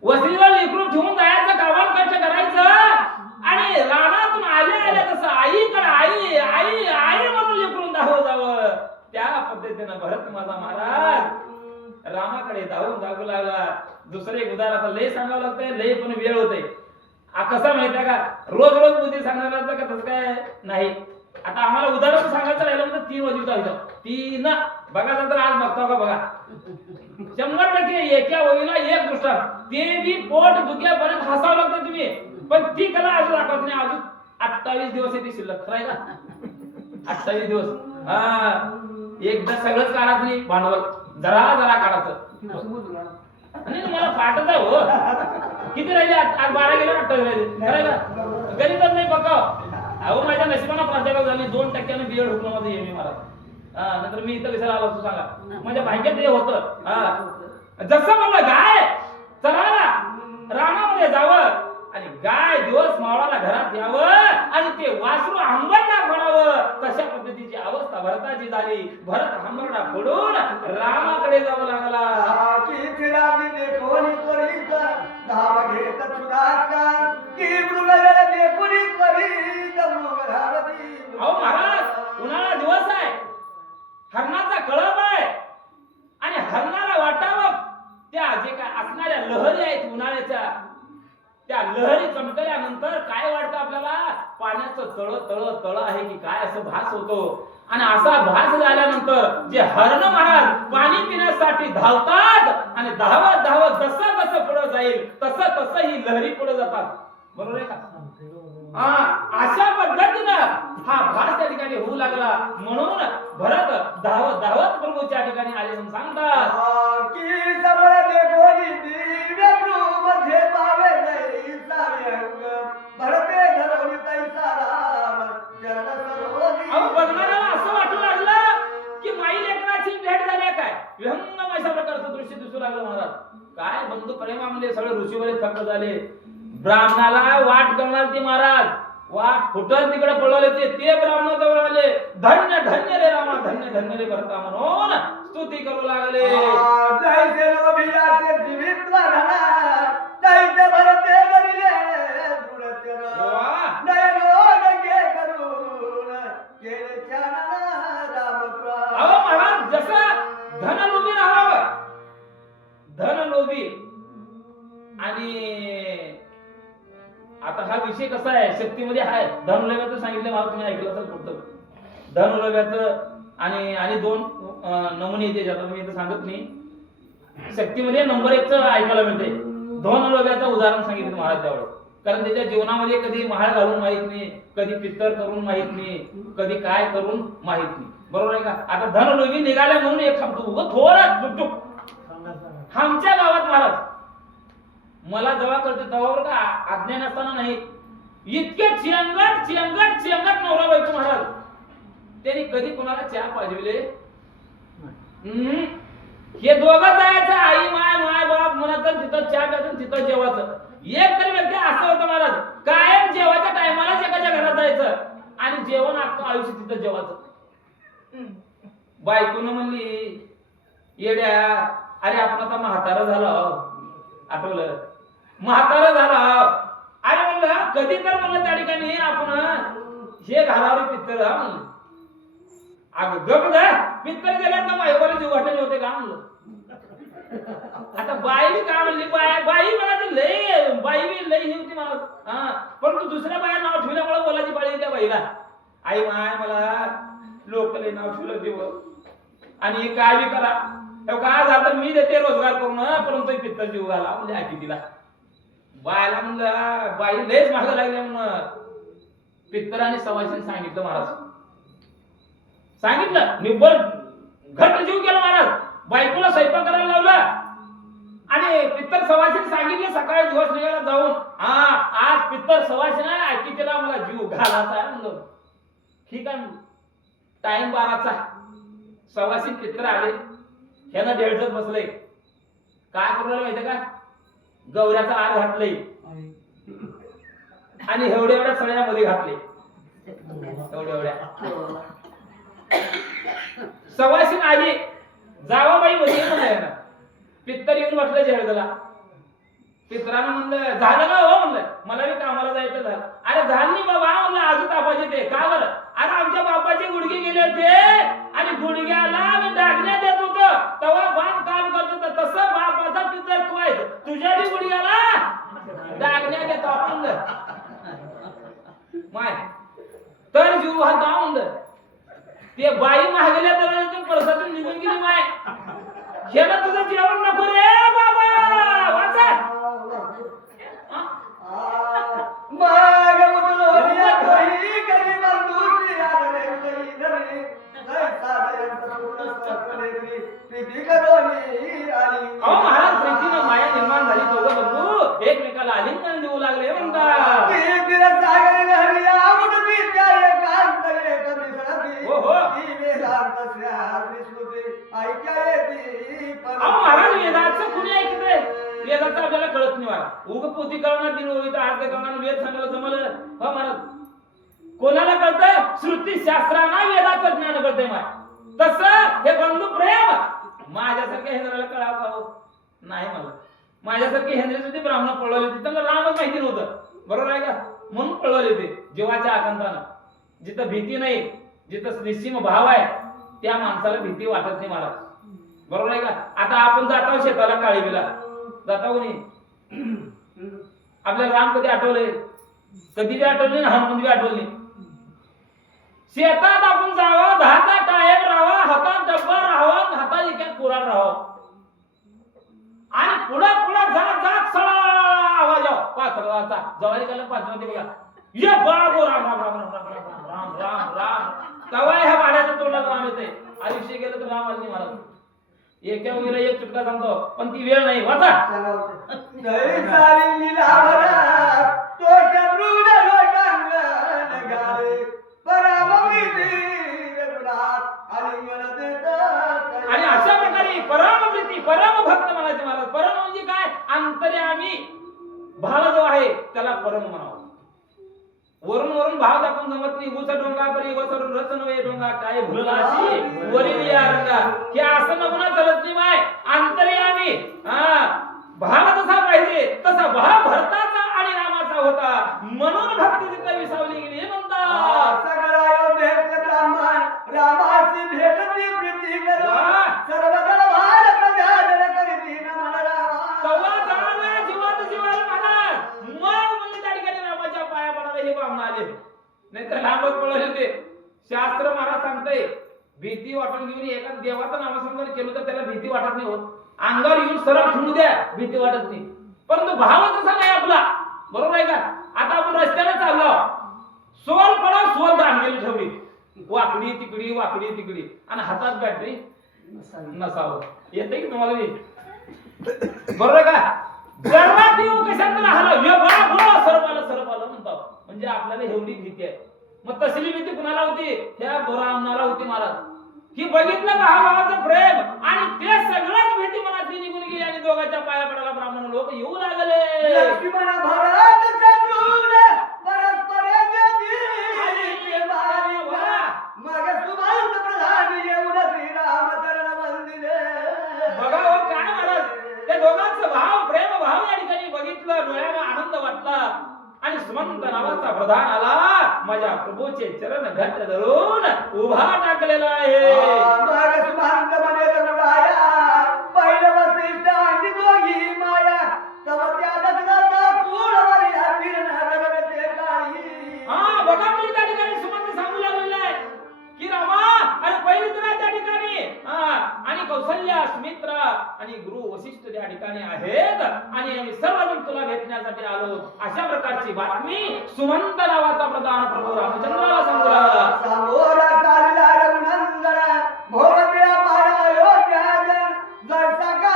वस्तीवर लेकरून ठेवून जायचं, कावड कष्ट करायचं आणि रानातून आले आले तसं आईकडे आई आई आई म्हणून लेकरून धावं जावं. त्या पद्धतीनं भरत माझा महाराज रामाकडे धावून जागू लागला. दुसरे उदाहरण आता लय सांगावं लागतंय, लय पण वेळ होते. कसं माहितीये का, रोज रोज बुद्धी सांगणार का तसं काय नाही. आता आम्हाला उदाहरण सांगायचं राहिलं म्हणजे 3 वाजता होतं. 3 बघा तर आज बघता का बघा 100% एका ओळीला 1 दृष्टांत. ते बी पोट दुख्यापर्यंत हसावं लागतं तुम्ही, पण ती कला अजून दाखवत नाही. अजून 28 दिवस येते शिल्लक, खरं का 28 दिवस. एकदा सगळंच काढायचं नाही, भांडवल जरा जरा काढायचं. आणि मला फाटत आहे हो. किती राहिले आज 12 गेले 28 राहिले, खरं का गणितच नाही पक्का. अहो माझ्या नशिबानं प्राध्यापक झाले 2% बीएड हुकलं माझं एम ए महाराज. नंतर मी इथं कशाला आलो असतो सांगा, माझ्या भाग्यात हे होतं. जसं मला गाय चराला रानामध्ये जावं आणि गाय दिवस मावळाला घरात यावं आणि ते वासरू हंबरडा फोडावं, तशा पद्धतीची अवस्था भरताची झाली. भरत हंबरडा फोडून रामाकडे जावं लागला. की फिरावी देखोनी त्वरित धाव घेत सुधाका. की मृगजळ देखोनी त्वरित मृगधावती. अहो महाराज उन्हाळा दिवस आहे, हरणाचा कळप आहे आणि हरणाला वाटावं त्या जे काय असणाऱ्या लहरी आहेत उन्हाळ्याच्या, त्या लहरी चमकल्यानंतर काय वाटतं आपल्याला, पाण्याचं तळ तळ तळ आहे की काय असं भास होतो. आणि असा भास झाल्यानंतर जे हरण महाराज पाणी पिण्यासाठी धावतात आणि धावत धावत जसं जसं पुढे जाईल तसं तसं ही लहरी पुढे जातात. बरोबर आहे का? अशा पद्धतीनं हा भास त्या ठिकाणी होऊ लागला. म्हणून भरत धावत धावत प्रभूच्या ठिकाणी आले म्हणून सांगतात की सबळ देखोनी दिव्य मध्ये पावे नाही सारे अंग भरते धरवली तैसा राम चरण सरोजी. अहो बघणाऱ्याला असं वाटू लागलं की माई लेकराची भेट झाली काय. विहंगम अशा प्रकारचं दृश्य दिसू लागलं महाराज. काय बंधू प्रेमामध्ये सगळे ऋषीवरे थक्क झाले. ब्राह्मणाला वाट करणार ते महाराज वाट फुटत तिकडे पळवले ते ब्राह्मण जवळ आले. धन्य धन्य रे रामा धन्य धन्य रे भरता म्हणून स्तुती करू लागले. जैसे लोभियाचे जीवित धना तैसे भरते गरिले दृढचर नयनो नगे करून केले छान रामप्राण. अहो महाराज जसं धनलोभी राहावं धनलोभी. आणि आता हा विषय कसा आहे शक्तीमध्ये आहे. धनुलोभ्याचं सांगितलं मला तुम्ही ऐकलं असेल फक्त धनुलोभ्याचं आणि दोन नमुने येते ज्याला मी इथं सांगत नाही. शक्तीमध्ये नंबर 1 च ऐकायला मिळते. धनुलोभ्याचं उदाहरण सांगितलं महाराज त्यावेळेस. कारण त्याच्या जीवनामध्ये कधी महाळ घालून माहित नाही, कधी पित्तर करून माहित नाही, कधी काय करून माहित नाही. बरोबर आहे का? आता धनलोभी निघाल्या म्हणून एक सांगतो उगं थोडं चुकचुक आमच्या गावात महाराज मला जेव्हा कळते तेव्हावर का अज्ञान असताना नाही इतके चिंगट चिंगट चिंगट नवरा बायको महाराज त्यांनी कधी कोणाला चहा पाजविले. हे दोघं जायचं आई माय माय बाप म्हणायचं तिथं चहा प्यायचं तिथं जेवायचं. एक तरी व्यक्ती असं होतं महाराज कायम जेवायच्या टायमालाच एकाच्या घरात जायचं आणि जेवण अख्खं आयुष्य तिथं जेवायचं. बायकोनं म्हणली येड्या अरे आपण आता म्हातारा झालो आठवलं म्हातारा झाला. अरे म्हणलं कधी तर म्हणलं त्या ठिकाणी आपण हे घालावं पित्तर म्हणलं. अगं गप ग पित्तर गेल्यावर तर बायकोला जीव वाटले होते का म्हणलं. आता बाई काय म्हणली बाई म्हणायचं लय बाई लय ही होती मला. पण तू दुसऱ्या बाया नाव ठेवल्यामुळे बोलायची बाळी त्या बाईला आई माय मला लोक लय नाव ठेवलं देव आणि काय बी करा काय झालं तर मी देते रोजगार करून परंतु पित्तर जीव घाला म्हणजे आधी तिला. बायला म्हणलं बाई लयच मागं लागले म्हणून पित्तर आणि सवाशीने सांगितलं महाराज. सांगितलं निव्वळ घट जीव केला महाराज. बायकोला स्वयंपाक करायला लावला आणि पित्तर सवाशीने सांगितलं सकाळी दिवस निघायला जाऊन आज पित्तर सवाशीने ऐकी तिला मला जीव घालायचा आहे म्हणलं. ठीक आहे टाइम 12चा सवाशी पित्तर आले ह्यानं डेळजत बसले. काय करू माहितीये का गौऱ्याचा आर घातले आणि एवढ्या एवढ्या सगळ्यामध्ये घातले. एवढ्या एवढ्या सवाशीन आली जावाबाई मध्ये म्हणायला पित्तर येऊन म्हटलं जेवढ्याला. पित्रानं म्हणलं झालं का हो म्हणलं मला बी कामाला जायचं झालं. अरे झालं नाही बाबा म्हणलं अजून तापायचे ते का बरं. अरे आमच्या बापाचे गुडघे गेले होते आणि गुडघ्याला मी डागण्या देत होतो तेव्हा बाप काम करत होता तसं बापाचा पित्तर ठेवायचं तुझ्या बी गुडघ्याला डागण्या देतो आपण माय तर जीव हा दावून ते बाई महागल्या तर परसातून निघून गेली माय. हे ना तुझं जेवण नको रे बाबा वाचा माग उतलोनिया तोही करी बंधुची आगरे उतरी धरी जैसा जयंत पूर्ण प्रीती करोनी आली. अहो महाराज प्रीतीनं माया निर्माण झाली दोघं बंधू एकमेकाला आलिंगन देऊ लागले म्हणतात. सागर लहरी आवडती त्या एकांत एक मिसळती हो हो ती वेदांत श्रावणी श्रुती ऐक्या येती. अहो महाराज वेदाचं कुणी ऐकतंय. वेदाचं आपल्याला कळत नाही मला उग पोथी कळणार तीन ओळीचा अर्थ कळणार वेद सांगायला जमलं हो महाराज. कोणाला कळतं श्रुती शास्त्रांना वेदाचं ज्ञान कळतंय माय. तसं हे बंधू प्रेम माझ्यासारख्या हेंद्राला कळावं का हो नाही मला. माझ्यासारखी हेंद्री होती ब्राह्मण पळवली होती त्यांना रामच माहिती नव्हतं. बरोबर आहे का म्हणून पळवले होते जीवाच्या आकांतानं. जिथं भीती नाही जिथं निस्सीम भाव आहे त्या माणसाला भीती वाटत नाही मला. बरोबर आहे का. आता आपण जातो शेताला काळीला जाता कोणी आपल्याला राम कधी आठवले कधी बी आठवली ना हनुमान बी आठवली. शेतात आपण जावं, 10चा टायर राहावा, हातात डब्बा राहावा, हातात एक कुऱ्हाड राहावं आणि पुढे पुढे जात जात सळा आवाज यावं पाचराचा जवारी झालं पाचरामध्ये बघा ये बाबो राम राम राम राम राम राम राम राम राम तवा ह्या भाड्याच्या तोंडात राम येते. आयुष्य गेलं तर राम आले महाराज. एका वगैरे एक चुटका सांगतो पण ती वेळ नाही वाचा. जय सारी लीलावरा तो शत्रुघ्न लोटांगण गाळे परामप्रीती रघुनाथ आलिंगन देतात. आणि अशा प्रकारे परमप्रीती परम भक्त म्हणायचे महाराज. परम म्हणजे काय? अंतर्यामी भाव जो आहे त्याला परम म्हणावं. वरून वरून भाव दाखवून जमत नाही. उच डोंगा परी वसरून रचन वे डोंगा काय भुलला अशी वरील या रंगा की असं नमुना चलत नाही माय. अंतर्यामी भाव जसा पाहिजे तसा भाव भरताचा आणि रामाचा होता म्हणून भक्ती तिथे विसावली गेली हे म्हणतात. सगळा अयोध्येत ब्राह्मण रामासी भेटती प्रीती करू सर्व दळभार प्रजा जन करीती नमन रामा. कव्वा जाळला जीवात जीवाला महाराज मग म्हणजे त्या ठिकाणी रामाच्या पाया पडायला हे ब्राह्मण आले. नाहीतर लांबच पळले होते. शास्त्र महाराज सांगतंय भीती वाटून घेऊन एका देवाचं नामस्मरण केलं तर त्याला भीती वाटत नाही होत. अंगावर येऊन सरळ ठेवू द्या भीती वाटत नाही. परंतु भाव तसा नाही आपला. बरोबर आहे का? आता आपण रस्त्याने चाललो सोल पडा सोल दांडगेली ठेवली वाकडी तिकडी आणि हातात बॅटरी नसावं. येते की तुम्हाला मी बरोबर का? गर्वात येऊ कशात राहिलं सरप आलं म्हणतो म्हणजे आपल्याला एवढी भीती आहे. मग तसली भीती कुणाला होती? त्या बोरामनाला होती महाराज. की बघितलं भावाचं प्रेम आणि ते सगळंच भीती मनातली निघून गेली आणि दोघांच्या पाया पडायला ब्राह्मण लोक येऊ लागले. लक्ष्मण भरत शत्रुघ्न परस्पराच्या दीन मारी वा मग सुमंत प्रधान येऊन श्रीराम चरण वंदिले. बघा हो काय महाराज त्या दोघांचं भाव प्रेम भाव या ठिकाणी बघितलं डोळ्याला आनंद वाटला आणि सुमंत नावाचा प्रधान आला माझ्या प्रभूचे चरण घट्ट धरून उभा टाकलेला आहे. मग सुमंत म्हणे रघुराया पहिलं वसिष्ठ आणि दोघी माया तव त्या दशरथा कुळवरी फिरणं रगडते काळी. बघा मी त्या ठिकाणी सुमंत सांगू लागलेला आहे की रामा अरे पहिली तर त्या ठिकाणी आणि कौशल्या सुमित्रा आणि गुरु वशिष्ठ त्या ठिकाणी आहेत आणि आम्ही सर्वजण तुला भेटण्यासाठी आलो. अशा प्रकारची बातमी सुमंत नावाचा प्रधान प्रभू रामचंद्राला सांगू लागला. समोर चालला रघुनंदन भोवत्या पारा अयोध्याजन जसा का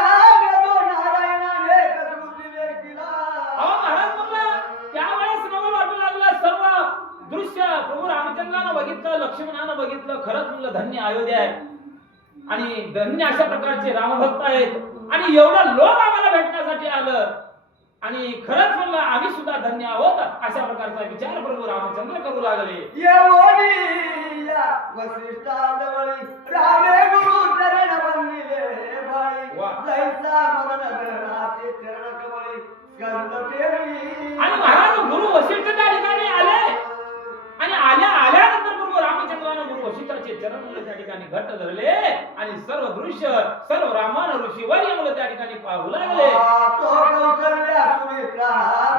तो नारायणाने कसुली व्यक्तीला. महाराज म्हणला त्यावेळेस नवल वाटू लागलं. सर्व दृश्य प्रभू रामचंद्रानं बघितलं लक्ष्मणानं बघितलं. खरंच म्हणलं धन्य अयोध्या आहे आणि धन्य अशा प्रकारचे रामभक्त आहेत आणि एवढा लोक आम्हाला भेटण्यासाठी आलं आणि खरंच म्हणलं आम्ही सुद्धा धन्य आहोत. अशा प्रकारचा विचार प्रभू रामचंद्र करू लागले. येवोनी या वसिष्ठाजवळी रामे गुरु चरण वंदिले भाई जैसा मदन गणाचे चरण कमळी स्कंद ठेवी. आणि महाराज गुरु वशिष्ठ त्या ठिकाणी आले आणि आल्यानंतर प्रभू रामचंद्रानं गुरु वशिष्ठाचे चरण मुलं त्या ठिकाणी घट्ट धरले आणि सर्व दृश्य सर्व रामान ऋषी वर्य मुलं त्या ठिकाणी पाहू लागले. तो कौशल्या सुमित्रा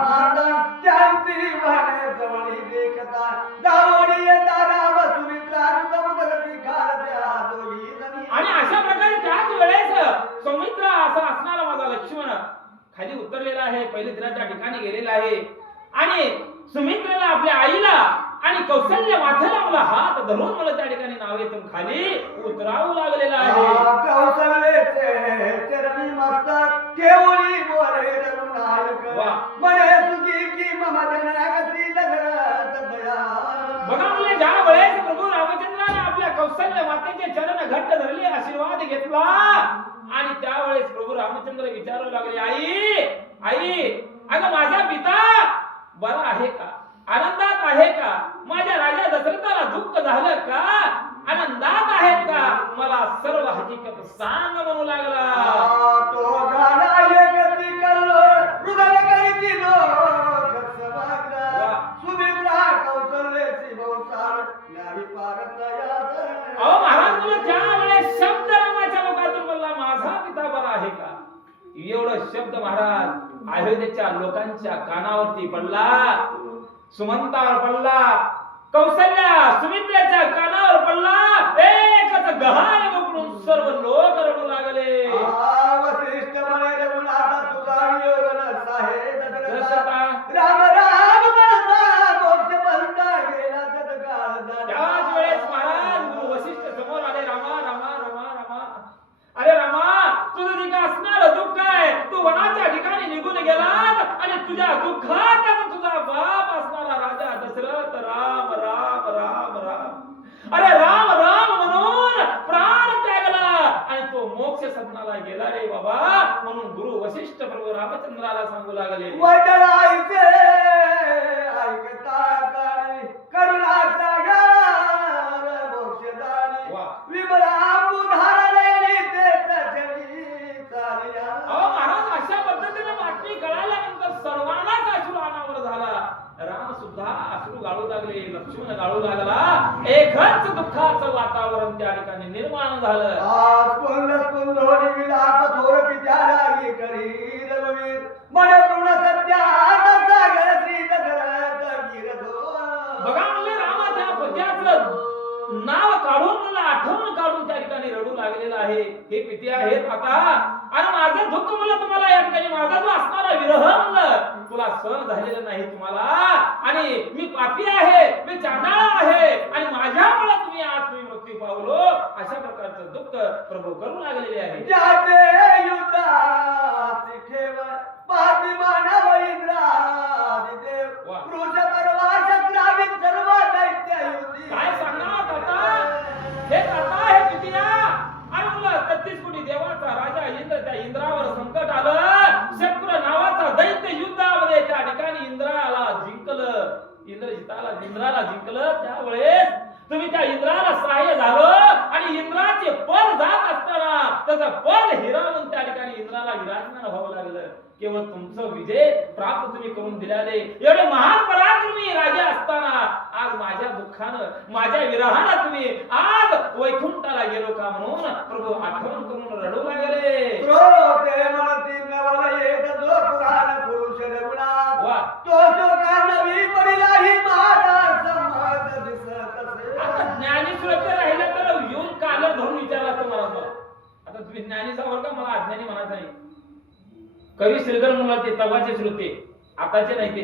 माता त्यांची वाणे जवळी देखता दावडी येता राम सुमित्रा रुदमुदगती घालत्या दोघी जणी. आणि अशा प्रकारे त्याच वेळेस सौमित्रा असा असणारा माझा लक्ष्मण खाली उतरलेला आहे. पहिले दिनाच्या ठिकाणी गेलेला आहे आणि सुमित्रेला आपल्या आईला आणि कौशल्य माथ्याला मला हात धरून मला त्या ठिकाणी नावेतून खाली उतरावू लागलेला आहे. कौशल्येचे चरणी मस्तक केवली बोले रघुनायक म्हणे तुझी की मम जनक श्री दशरथ दया. बघा मुले ज्या वेळेस प्रभू रामचंद्राने आपल्या कौशल्य मातेचे चरण घट्ट धरले आशीर्वाद घेतला आणि त्यावेळेस प्रभू रामचंद्र विचारू लागले आई अगं माझा पिता बरा आहे का? आनंदात आहे का? माझ्या राजा दशरथाला दुःख झालं का? आनंदात आहेत का? मला सर्व हकीकत सांग म्हणू लागला. तो गाणा एकती कल्लो हृदय करीती लोक समग्र सुमित्रा कौशल्येची बहुसार नाही पारत याद. महाराज मला त्यावेळेस शब्द रामाच्या मुखातून बोलला माझा पिता बरा आहे का? एवढं शब्द महाराज अयोध्येच्या लोकांच्या कानावरती पडला सुमंतावर पडला, कौशल्या सुमित्रेच्या कानावर पडला, एकच गहाण मुकडून सर्व लोक रडू लागले. वसिष्ठ म्हणे रघुनाथा तुझा वियोग नसा हे दशरथा. दशरथा राम राम म्हणता मोक्ष पंथा गेला तत्काळ झाला. त्याच वेळेस महाराज गुरु वशिष्ठ समोर आले. रामा रामा रामा रामा, अरे रामा, तुझं जे काय असणार दुःख आहे, तू वनाच्या ठिकाणी निघून गेलास आणि तुझ्या दुःखात तुझा बाप असणारा राजा दशरथ राम राम राम राम, अरे राम राम म्हणून प्राण त्यागला आणि तो मोक्ष सदनाला गेला रे बाबा. म्हणून गुरु वशिष्ठ प्रभू रामचंद्राला सांगू लागले, वचनाईचे ऐकता कानी करुणा सागर मोक्षदानी. वा. विमलांबू धारलेली तेच चली चालिया. अहो महाराज, अशा पद्धतीने बातमी कळाल्यानंतर सर्वांनाच अश्रू अनावर झाला. राम सुद्धा अश्रू गाळू लागले, लक्ष्मण गाळू लागला. एकच दुःखाचं वातावरण त्या ठिकाणी निर्माण झालं. स्कुंद स्कुंदोनी विलाप थोर पित्या लागी करी रघुवीर. म्हणे पूर्ण सत्यात सागर श्री दशरथ गिरधो. बघा म्हणले, रामा त्या पत्याचं नाव काढून, मला आठवण काढून त्या ठिकाणी रडू लागलेला आहे. हे पित्या आहेत आता, आणि माझं दुःख म्हणलं तुम्हाला या ठिकाणी, माझा जो असणारा विरह म्हणलं तुला सहन झालेला नाही तुम्हाला, आणि मी पापी आहे, मी चांडाळ आहे, आणि माझ्यामुळे तुम्ही मृत्यू पावलो, अशा प्रकारचं दुःख प्रभू करू लागलेले आहे. ज्याचे युद्धाची ठेव पापी मानव इंद्रादिदेव. वा. पुरुष परवा शक्रावित सर्व दैत्य युधी. काय सांगणार आता हे आता हे पितिया, आणि मुलं 33 कोटी देवाचा राजा इंद्र, त्या इंद्रावर संकट आलं. शक्र नावाचा दैत्य युद्धामध्ये त्या ठिकाणी इंद्राला जिंकलं. इंद्राला जिंकलं. त्यावेळेस तुम्ही त्या इंद्राला सहाय्य झालं, आणि इंद्राचे पद जात असताना त्याचं पद हिरावून त्या ठिकाणी इंद्राला विराजमान व्हावं लागलं. केवळ तुमचं विजय प्राप्त तुम्ही करून दिल्याने एवढे महान पराक्रमी राजे असताना आज माझ्या दुःखानं, माझ्या विरहानं तुम्ही आज वैकुंठाला गेलो का म्हणून प्रभू आठवण करून रडू लागले. श्रोते म्हणती नवल येत जो पुराण पुरुष रघुनाथ. वा. तो जो का नवी पडिलाही माझा समाज दिसत असे. आता ज्ञानी श्रोते राहिले तर येऊन कालर धरून विचारला असतं मला तो. आता तुम्ही ज्ञानीचा वर्ग, मला अज्ञानी म्हणायचं नाही. कवी श्रीधर म्हणला ते तवाचे श्रोते, आताचे नाही ते.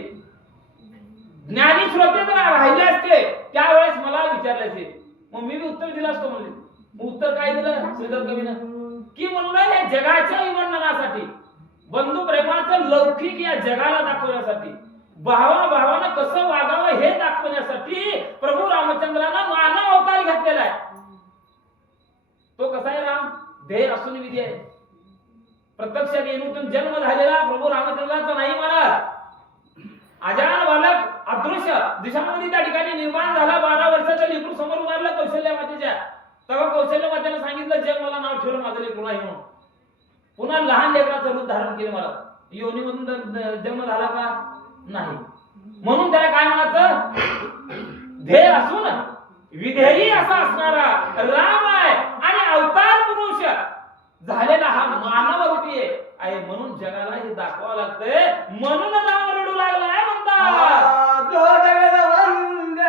ज्ञानी श्रोते जर राहिले असते त्यावेळेस मला विचारले असते, मग मी उत्तर दिलं असतो म्हणले. मग उत्तर काय दिलं श्रीधर कवीनं, की म्हणलं हे जगाच्या विवर्णनासाठी, बंधू प्रेमाचं लौकिक या जगाला दाखवण्यासाठी, भावानं कसं वागावं हे दाखवण्यासाठी प्रभू रामचंद्रानं मानव अवतार घेतलेला आहे. तो कसा आहे राम, देह असून विधी आहे. प्रत्यक्ष रेणूतून जन्म झालेला प्रभू रामचंद्राचा नाही महाराज. अजान बालक अदृश्य दिशामध्ये त्या ठिकाणी निर्माण झाला. 12 वर्षाचं लेकरू समोर उभारलं कौशल्या मातेच्या. तेव्हा कौशल्य मातेनं सांगितलं, जग मला नाव ठेवलं माझं लेकरू नाही म्हणून. पुन्हा लहान लेकराचं रूप धारण केलं. मला योनीमधून जन्म झाला का नाही, म्हणून त्याला काय म्हणायचं, ध्येय असून विधेयी असा असणारा राम आहे, आणि अवतार पुरुष झालेला हा मानव रूपी आहे. म्हणून जगाला हे दाखवावं लागतंय. म्हणून राम रडू लागलाय म्हणतात. जो जगदवंद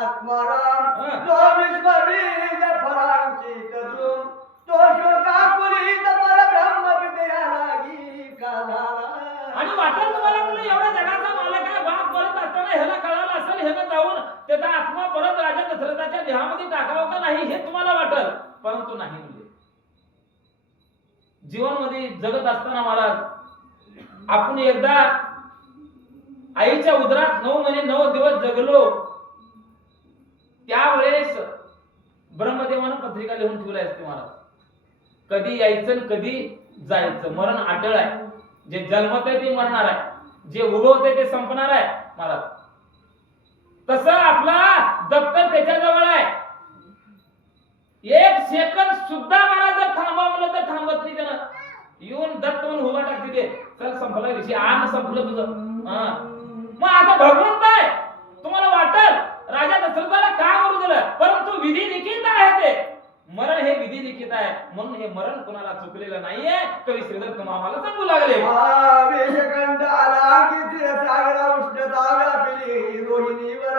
आत्माराम, जो विश्वबीज फळांची तरुण, तो शोकाकुलित परब्रह्म विद्या लागी का झाला. आणि वाटलं तुम्हाला म्हणलं एवढा जगाचा मालक आहे, बाप परत असताना ह्याला कळालं असेल, ह्यानं जाऊन त्याचा आत्मा परत राजा दशरथाच्या देहामध्ये टाकावं का नाही हे तुम्हाला वाटल, परंतु नाही म्हणजे जीवनमध्ये जगत असताना महाराज आपण एकदा आईच्या उदरात 9 महिने 9 दिवस जगलो. त्यावेळेस ब्रह्मदेवानं पत्रिका लिहून ठेवली असते महाराज, कधी यायचं कधी जायचं. मरण अटळ आहे. जे जन्मत आहे ते मरणार आहे, जे उगवते ते संपणार आहे महाराज. तसं आपला दप्तर त्याच्याजवळ आहे. 1 सेकंद सुद्धा महाराज जर थांबा म्हणलं तर थांबत नाही. त्यानं येऊन दत्त म्हणून उभा टाकते ते, चल संपला विषय, आण संपलं तुझं. मग आता भगवंत आहे. तुम्हाला वाटल राजा दशरथाला का मरू दिलं, परंतु विधी लिखित आहे ते. मरण हे विधी लिखित आहे म्हणून हे मरण कुणाला चुकलेलं नाहीये. कवी श्रीधर तुम्हाला सांगू लागले. वेशकंठ आला की क्षीरसागरा उष्णता व्यापिली रोहिणीवर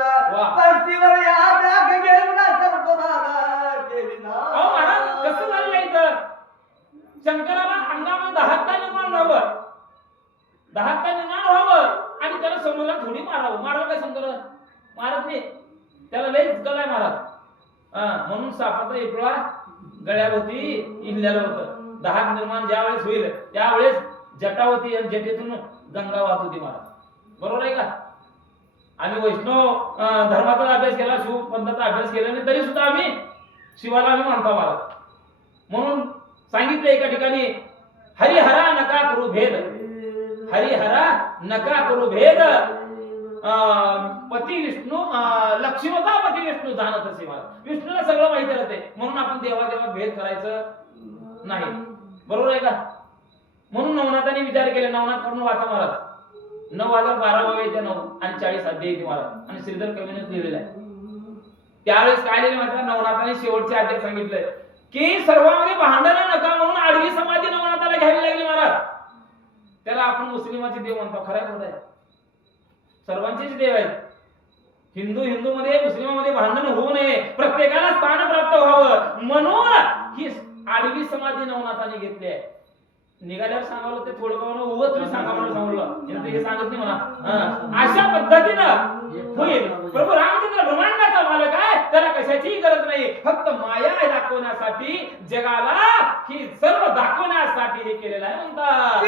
पस्तीवर या त्याग घेऊन सर्प बाधा केली ना. अहो महाराज कसं झालं इथं शंकराला अंगामध्ये दहाता निर्माण व्हावं, दहाता निर्माण व्हावं आणि त्याला समुद्रात थोडी मारावं. मारलं काय शंकर? मारत नाही, त्याला लय कल आहे महाराज. म्हणून सापाचा इपळा गळ्याभोवती इल्ल्याला होतं. दहात निर्माण ज्या वेळेस होईल त्यावेळेस जटा होती आणि जटेतून गंगा वाहत होती महाराज. बरोबर आहे का? आम्ही वैष्णव धर्माचा अभ्यास केला, शिव पंथाचा अभ्यास केला नाही तरी सुद्धा आम्ही शिवाला आम्ही मानतो महाराज. म्हणून सांगितलं एका ठिकाणी हरिहरा नका करू भेद, हरिहरा नका करू भेद, पती विष्णू लक्ष्मीचा पती विष्णू जाणत असे महाराज. विष्णूला सगळं माहिती राहते म्हणून आपण देवादेवात भेद करायचं नाही. बरोबर आहे का? म्हणून नवनाथाने विचार केले. नवनाथ करून वाचा महाराज. 9012 येते 9 आणि 40 अध्याय येते महाराज. आणि श्रीधर कवीने लिहिलेलं आहे. त्यावेळेस काय लिहिले माहिती? नवनाथाने शेवटचे अध्याय सांगितलंय की सर्वांमध्ये भांडण नका म्हणून आडवी समाधी नवनाथाला घ्यावी लागली महाराज. त्याला आपण मुस्लिमाचे देव म्हणतो. खरं खोटं आहे? सर्वांचेच देव आहेत. हिंदू मध्ये मुस्लिमांमध्ये भांडण होऊ नये, प्रत्येकाला स्थान प्राप्त व्हावं म्हणून ही आडवी समाधी नवनाथाने घेतली आहे. निघाल्यावर सांगावलं ते थोडं कावं उगत तुम्ही सांगा म्हणून सांगितलं हे सांगत नाही म्हणा. अशा पद्धतीनं होईल. प्रभू रामचंद्र ब्रह्मांडाचा मालक आहे, त्याला कशाचीही गरज नाही. फक्त माया दाखवण्यासाठी, जगाला ही सर्व दाखवण्यासाठी हे केलेलं आहे म्हणतात.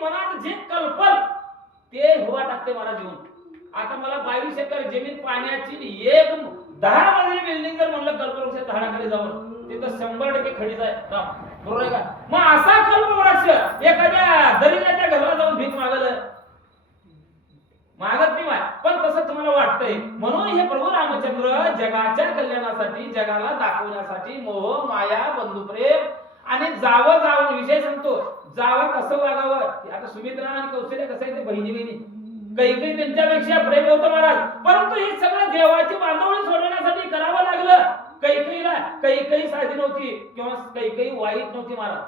मनात जे कल्पल ते हुवा टाकते महाराज येऊन. आता मला 22 एकर जमीन पाण्याची एक 10 मजली बिल्डिंग जर म्हणलं कल्पवृक्ष झाडाखाली जाऊन तिथं 100% खडीच आहे. बरोबर आहे का? मग असा कल्पवृक्ष एखाद्या दरिद्राच्या घराला जाऊन भीक मागत नाही. पण तसं तुम्हाला वाटतंय. म्हणून हे प्रभू रामचंद्र जगाच्या कल्याणासाठी, जगाला दाखवण्यासाठी मोह माया बंधुप्रेम आणि जावं विषय सांगतो. जावं कसं वागावं. आता सुमित्रा आणि कौशल्य कसं आहे ते बहिणी काही त्यांच्यापेक्षा प्रेम होतं महाराज. परंतु हे सगळं देवाची बांधवणी सोडवण्यासाठी करावं लागलं. काही साधी नव्हती किंवा काही वाईट नव्हती महाराज.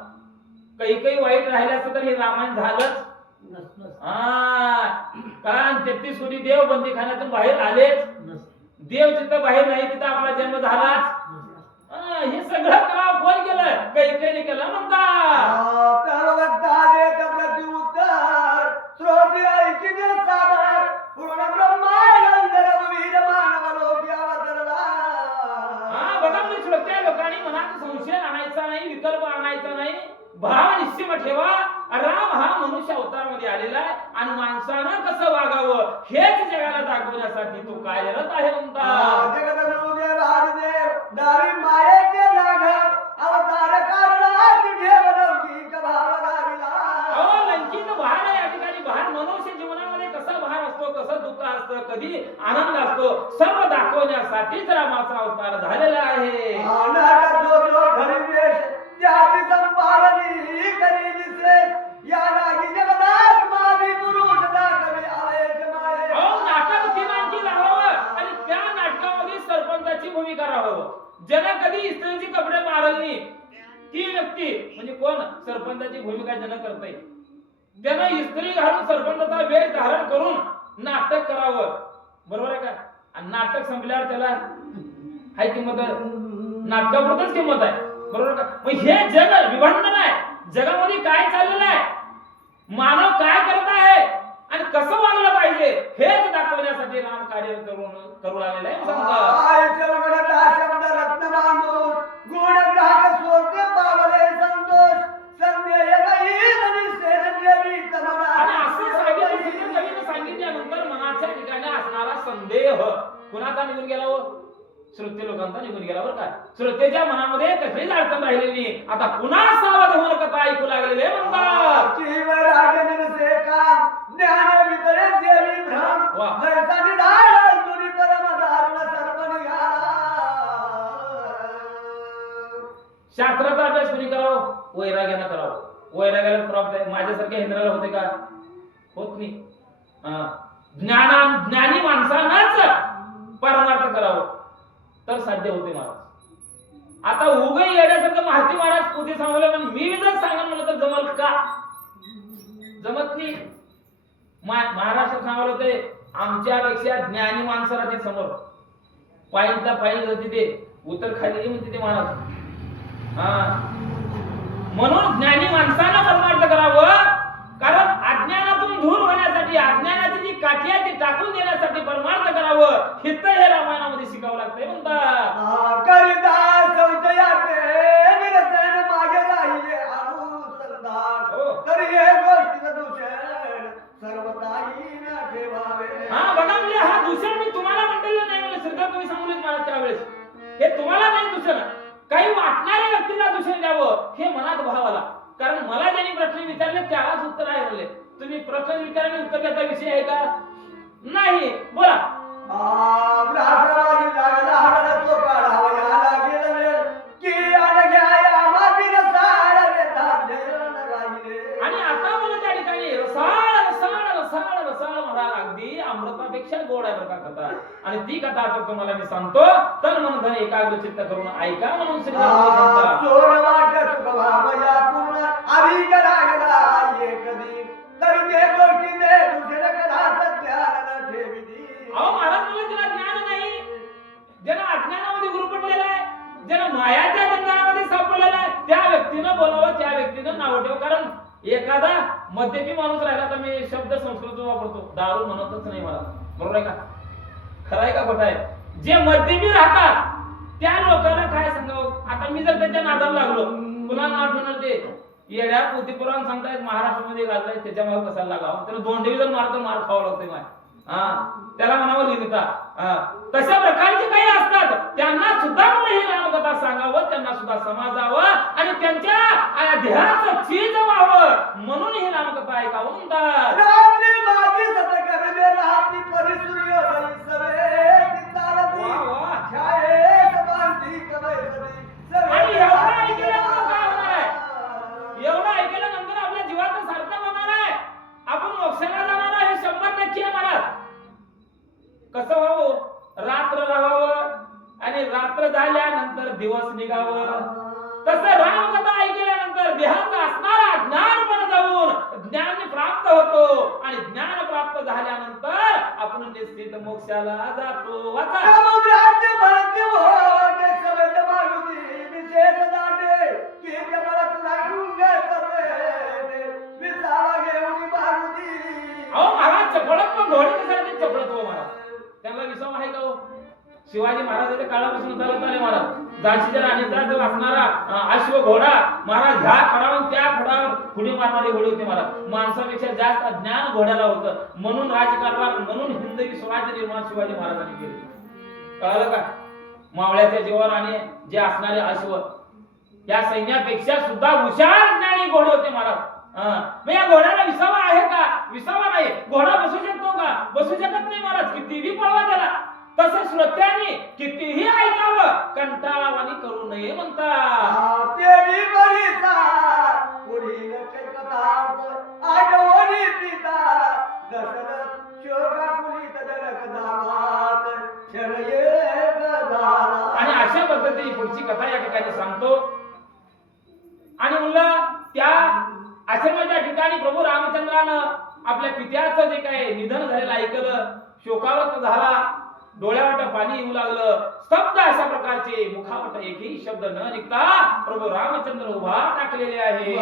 काही वाईट राहिले असतं तर हे रामायण झालंच. कारण 33 कोटी देव बंदीखान्यातून बाहेर आलेच. देव जिथं बाहेर नाही तिथं आपला जन्म झालाच. हे सगळं करावं कोण केलं? काही केलं म्हणतात. त्या लोकांनी मनात संशय आणायचा नाही, विकल्प आणायचा नाही. भाव निश्चित ठेवा. राम हा मनुष्य अवतारामध्ये आलेला आहे आणि माणसानं कसं वागावं हेच जगाला दाखवण्यासाठी तो कार्यरत आहे म्हणतात. लंकित भार आहे या ठिकाणी. भार मनुष्य जीवनामध्ये कसा भार असतो, कसं दुःख असतं, कधी आनंद असतो, सर्व दाखवण्यासाठीच रामाचा अवतार झालेला आहे. आणि त्या नाटकामध्ये सरपंचाची भूमिका राहावं. ज्याने कधी स्त्रीचे कपडे मारली ती व्यक्ती म्हणजे कोण? सरपंचाची भूमिका ज्यानं करते त्यानं इस्त्री घालून सरपंचाचा वेश धारण करून नाटक करावं. बरोबर आहे का? आणि नाटक संपल्यावर त्याला हाय किंमत, नाटकापुरतच किंमत आहे. बरोबर का? मग हे जग विभांडन आहे. जगामध्ये काय चाललेलं आहे, मानव काय करत आहे आणि कसं वागलं पाहिजे हेच दाखवण्यासाठी राम कार्य करू लागलेलं आहे. सांगितल्यानंतर मनाच्या ठिकाणी असणारा संदेह कुणाचा निघून गेला? हो, श्रोते लोकांचा निघून गेला. बरं का? श्रोतेच्या मनामध्ये कसलीच अडचण राहिलेली नाही. आता पुन्हा सावध होऊन कथा ऐकू लागलेले म्हणतात. शास्त्राचा अभ्यास कोणी करावं? वैराग्यानं करावं. वैराग्याला प्राप्त आहे. माझ्यासारख्या हिंद्राला होते का? होत नाही. ज्ञानी माणसानंच परमार्थ करावं तर साध्य होते महाराज. आता उगे येण्यासारखं महात्मा महाराज पोथी सांगवलं पण मी विधच सांगा म्हणलं तर जमल का? जमत नाही. महाराष्ट्र सांगवलं होते आमच्यापेक्षा ज्ञानी माणसाला ते समोर पायीतला पायी जाते ते उतर खाली म्हणते ते महाराज. म्हणून ज्ञानी माणसाला परमार्थ करावं. कारण अज्ञानातून दूर होण्यासाठी अज्ञानाची जी काठी आहे ती टाकून देण्यासाठी परमार्थ करावं. हित हे रामायणामध्ये शिकावं लागतंय म्हणतात. करिता संशयाचे निरसन मागे राहिले अनुसंधान. तरी हे गोष्टीचं दूषण सर्वताही न ठेवावे. बघा म्हणजे हा दूषण मी तुम्हाला म्हटलेलं नाही. मला श्रीधर कवी सांगून मला त्यावेळेस हे तुम्हाला नाही दूषण. काही वाटणाऱ्या व्यक्तीला दूषण द्यावं हे मनात भाव आला. कारण मला ज्यांनी प्रश्न विचारले त्यालाच उत्तर आहे म्हणले. तुम्ही प्रश्न विचारणे उत्तर द्यायचा विषय आहे का? नाही. बोला. राष्ट्रवादी लागला हरला तो काढावा याला गेलं वेळ की अडग्या मातीला साडवे धान्य राहिले. आणि आता मला त्या ठिकाणी रसाळ रसाळ रसाळ रसाळ महाराज अगदी अमृतापेक्षा गोड आहे बरं का कथा. आणि ती कथा आता तुम्हाला मी सांगतो. तन मन धन एकाग्र चित्त करून ऐका म्हणून श्री सांगतात. सोड वाटत भावया पूर्ण अभिग लागला कधी तरी ते गोष्टीने तुझे करा सत्याला ठेवी. अहो महाराज मला ज्याला ज्ञान नाही, ज्याला अज्ञानामध्ये गुरफटलेला आहे, ज्याला मायाच्या बंधनामध्ये सापडलेला आहे त्या व्यक्तीनं बोलावं, त्या व्यक्तीनं नाव ठेव. कारण एखादा मद्यपी माणूस राहिला तर मी शब्द संस्कृत वापरतो, दारू म्हणतच नाही मला. बरोबर आहे का? खरं आहे का खोटं आहे? जे मद्यपी राहतात त्या लोकांना काय सांगावं? आता मी जर त्याच्या नादाला लागलो मुलांना आठवणार ते येड्या पोथी पुराण सांगतायत महाराष्ट्रामध्ये घालतायत त्याच्या मागे कसायला लागावं. त्याला दोंडे जर मारतो मार खावा लागतोय माय. त्याला म्हणावं लिहिता. तशा प्रकारचे काही असतात त्यांना सुद्धा मला ही रामकथा सांगावं, त्यांना सुद्धा समाजावं आणि त्यांच्या देहाचं चीज व्हावं म्हणून ही रामकथा ऐकावं म्हणतात. रात्री माझी सतकरणे राहती परिसूर्य सवे तितालती छायेत बांधी कवयसरी सवे. आणि एवढं ऐकल्यानंतर काय होणार आहे? एवढं ऐकल्यानंतर आपल्या जीवाचं सार्थक होणार आहे. आपण मोक्षाला जाणार आहे हे 100% आहे महाराज. कसं व्हावं? रात्र राहावं आणि रात्र झाल्यानंतर दिवस निघावं. तसं रामकथा ऐकल्यानंतर देहात असणारा ज्ञान पण जाऊन ज्ञान प्राप्त होतो आणि ज्ञान प्राप्त झाल्यानंतर आपण निश्चित मोक्षाला जातो. वाचा. समुद्राचे भरती होते सवेत मागुती विशेष दाटे की कमळत लागून करते विसावा घेऊन मागुती. अहो महाराज चपळत पण घोडे कशासाठी चपळत हो महाराज? त्यांना विसावा आहे का हो? शिवाजी महाराजाच्या काळापासून चालत आले महाराज. झाशीच्या राणीचा जो असणारा अश्व घोडा महाराज ह्या खडावून त्या खडावर पुढे मारणारे घोडे होते महाराज. माणसापेक्षा जास्त ज्ञान घोड्याला होतं. म्हणून राजकारभार म्हणून हिंदवी स्वराज्य निर्माण शिवाजी महाराजांनी केले. कळालं का? मावळ्याच्या जीवावर आणि जे असणारे अश्व या सैन्यापेक्षा सुद्धा हुशार ज्ञानी घोडे होते महाराज. मग या घोड्याला विसावा आहे का? विसावा नाही. घोडा बसू शकतो का? बसू शकत नाही महाराज. कितीही पळवा त्याला. तसे श्रोत्यांनी कितीही ऐकावं कंटाळावानी करू नये म्हणतात. देवी बलिता पुढील कथार्थ आठवणी पिता दशरथ शोका पुलित जनक धामात क्षण एक झाला. आणि अशा पद्धतीने पुढची कथा या ठिकाणी सांगतो. आणि म्हणलं त्या आश्रमाच्या ठिकाणी प्रभू रामचंद्रानं आपल्या पित्याचं जे काही निधन झालेलं ऐकलं. शोकावत झाला. डोळ्यावाट पाणी येऊ लागलं. स्तब्ध अशा प्रकारचे मुखावट एकही शब्द न निघता प्रभू रामचंद्र उभा टाकलेले आहे.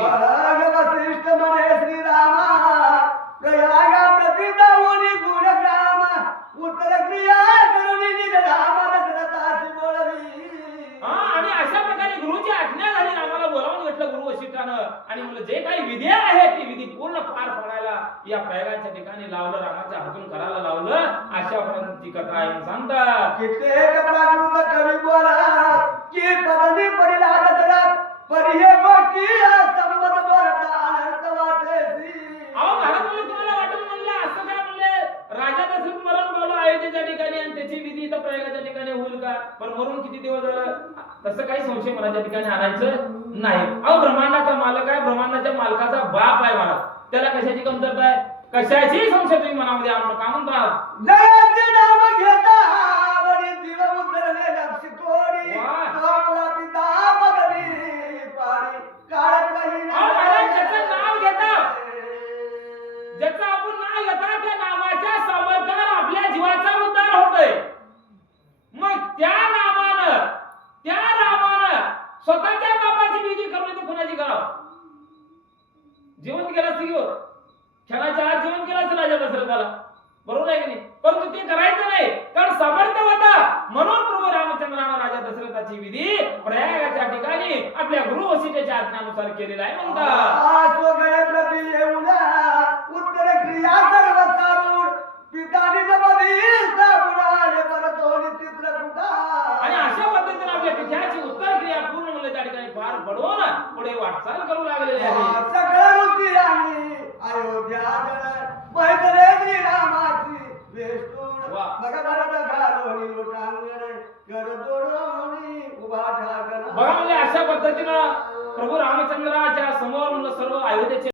वसिष्ठ म्हणे श्रीरामा प्रयागा प्रतिदावनी गुणग्रामा उत्तर क्रिया करुणी निजधामा दशरथासी बोलवी. आणि अशा प्रकारे गुरुची आज्ञा झाली. आम्हाला बोलावून घेतलं गुरु वशिष्ठानं आणि म्हणलं जे काही विधी आहे ती विधी पूर्ण पार पाडायला या प्रयागाच्या ठिकाणी लावलं. रामाच्या हातून करायला लावलं. अशा प्रकारची कथा आहे सांगतात. कित्येक प्राकृत कवी बोला की पदनी पडिला दशरथ परी हे गोष्टी संमत बोलता अनंत वाटेसी. अहो महाराज म्हणजे तुम्हाला वाटून म्हणलं असं काय म्हणले? राजा दशरथ मरण पावलं अयोध्येच्या ठिकाणी आणि त्याची विधी इथं प्रयागाच्या ठिकाणी होईल का? पण मरून किती दिवस झालं? तसं काही संशय मनाच्या ठिकाणी आणायचं नाही. अहो ब्रह्मांडाचा मालक आहे, ब्रह्मांडाच्या मालकाचा बाप आहे महाराज. त्याला कशाची कमतरता आहे? कशाची संशय तुम्ही मनामध्ये आणू नका म्हणतात. जयाचे नाम घेता वडी जीव उतरले लक्ष कोडी वाह. तो आपला पिता पदवी पाडी काळत काही अहो महाराज, ज्याचं नाव घेता, ज्याचं आपण नाव घेता त्या नावाच्या सामर्थ्यावर आपल्या जीवाचा उद्धार होतोय. मग त्या नावानं, त्या नावानं स्वतःच्या बापाची विधी करून तर कुणाची करावं? जिवंत केलं असतं घेऊ, क्षणाच्या आत जिवंत केलं असतं राजा दशरथाला, बरोबर आहे की नाही? परंतु ते करायचं नाही, कारण सामर्थ्य होता. म्हणून प्रभू रामचंद्रानं राजा दशरथाची विधी प्रयागाच्या ठिकाणी आपल्या गुरु वशिष्ठाच्या आज्ञानुसार केलेला आहे म्हणतात. आसो गए प्रति येऊला उत्तर क्रिया सर्व सारूड पितानी जपदी साबुडाले परतोनी चित्रकूटा आणि अशा पद्धतीने आपल्या पित्याची उत्तर क्रिया पूर्ण म्हणजे त्या ठिकाणी पार पडवून पुढे वाटचाल करू लागलेले आहे. सकळ रुची आणि अयोध्या जळ पैदले श्रीरामाची वेष्टूड वाह. बघा भारत घालोनी लोटांगण कर जोडोनी उभा ठाकण बघा म्हणजे अशा पद्धतीनं प्रभू रामचंद्राच्या समोर म्हणलं सर्व अयोध्येचे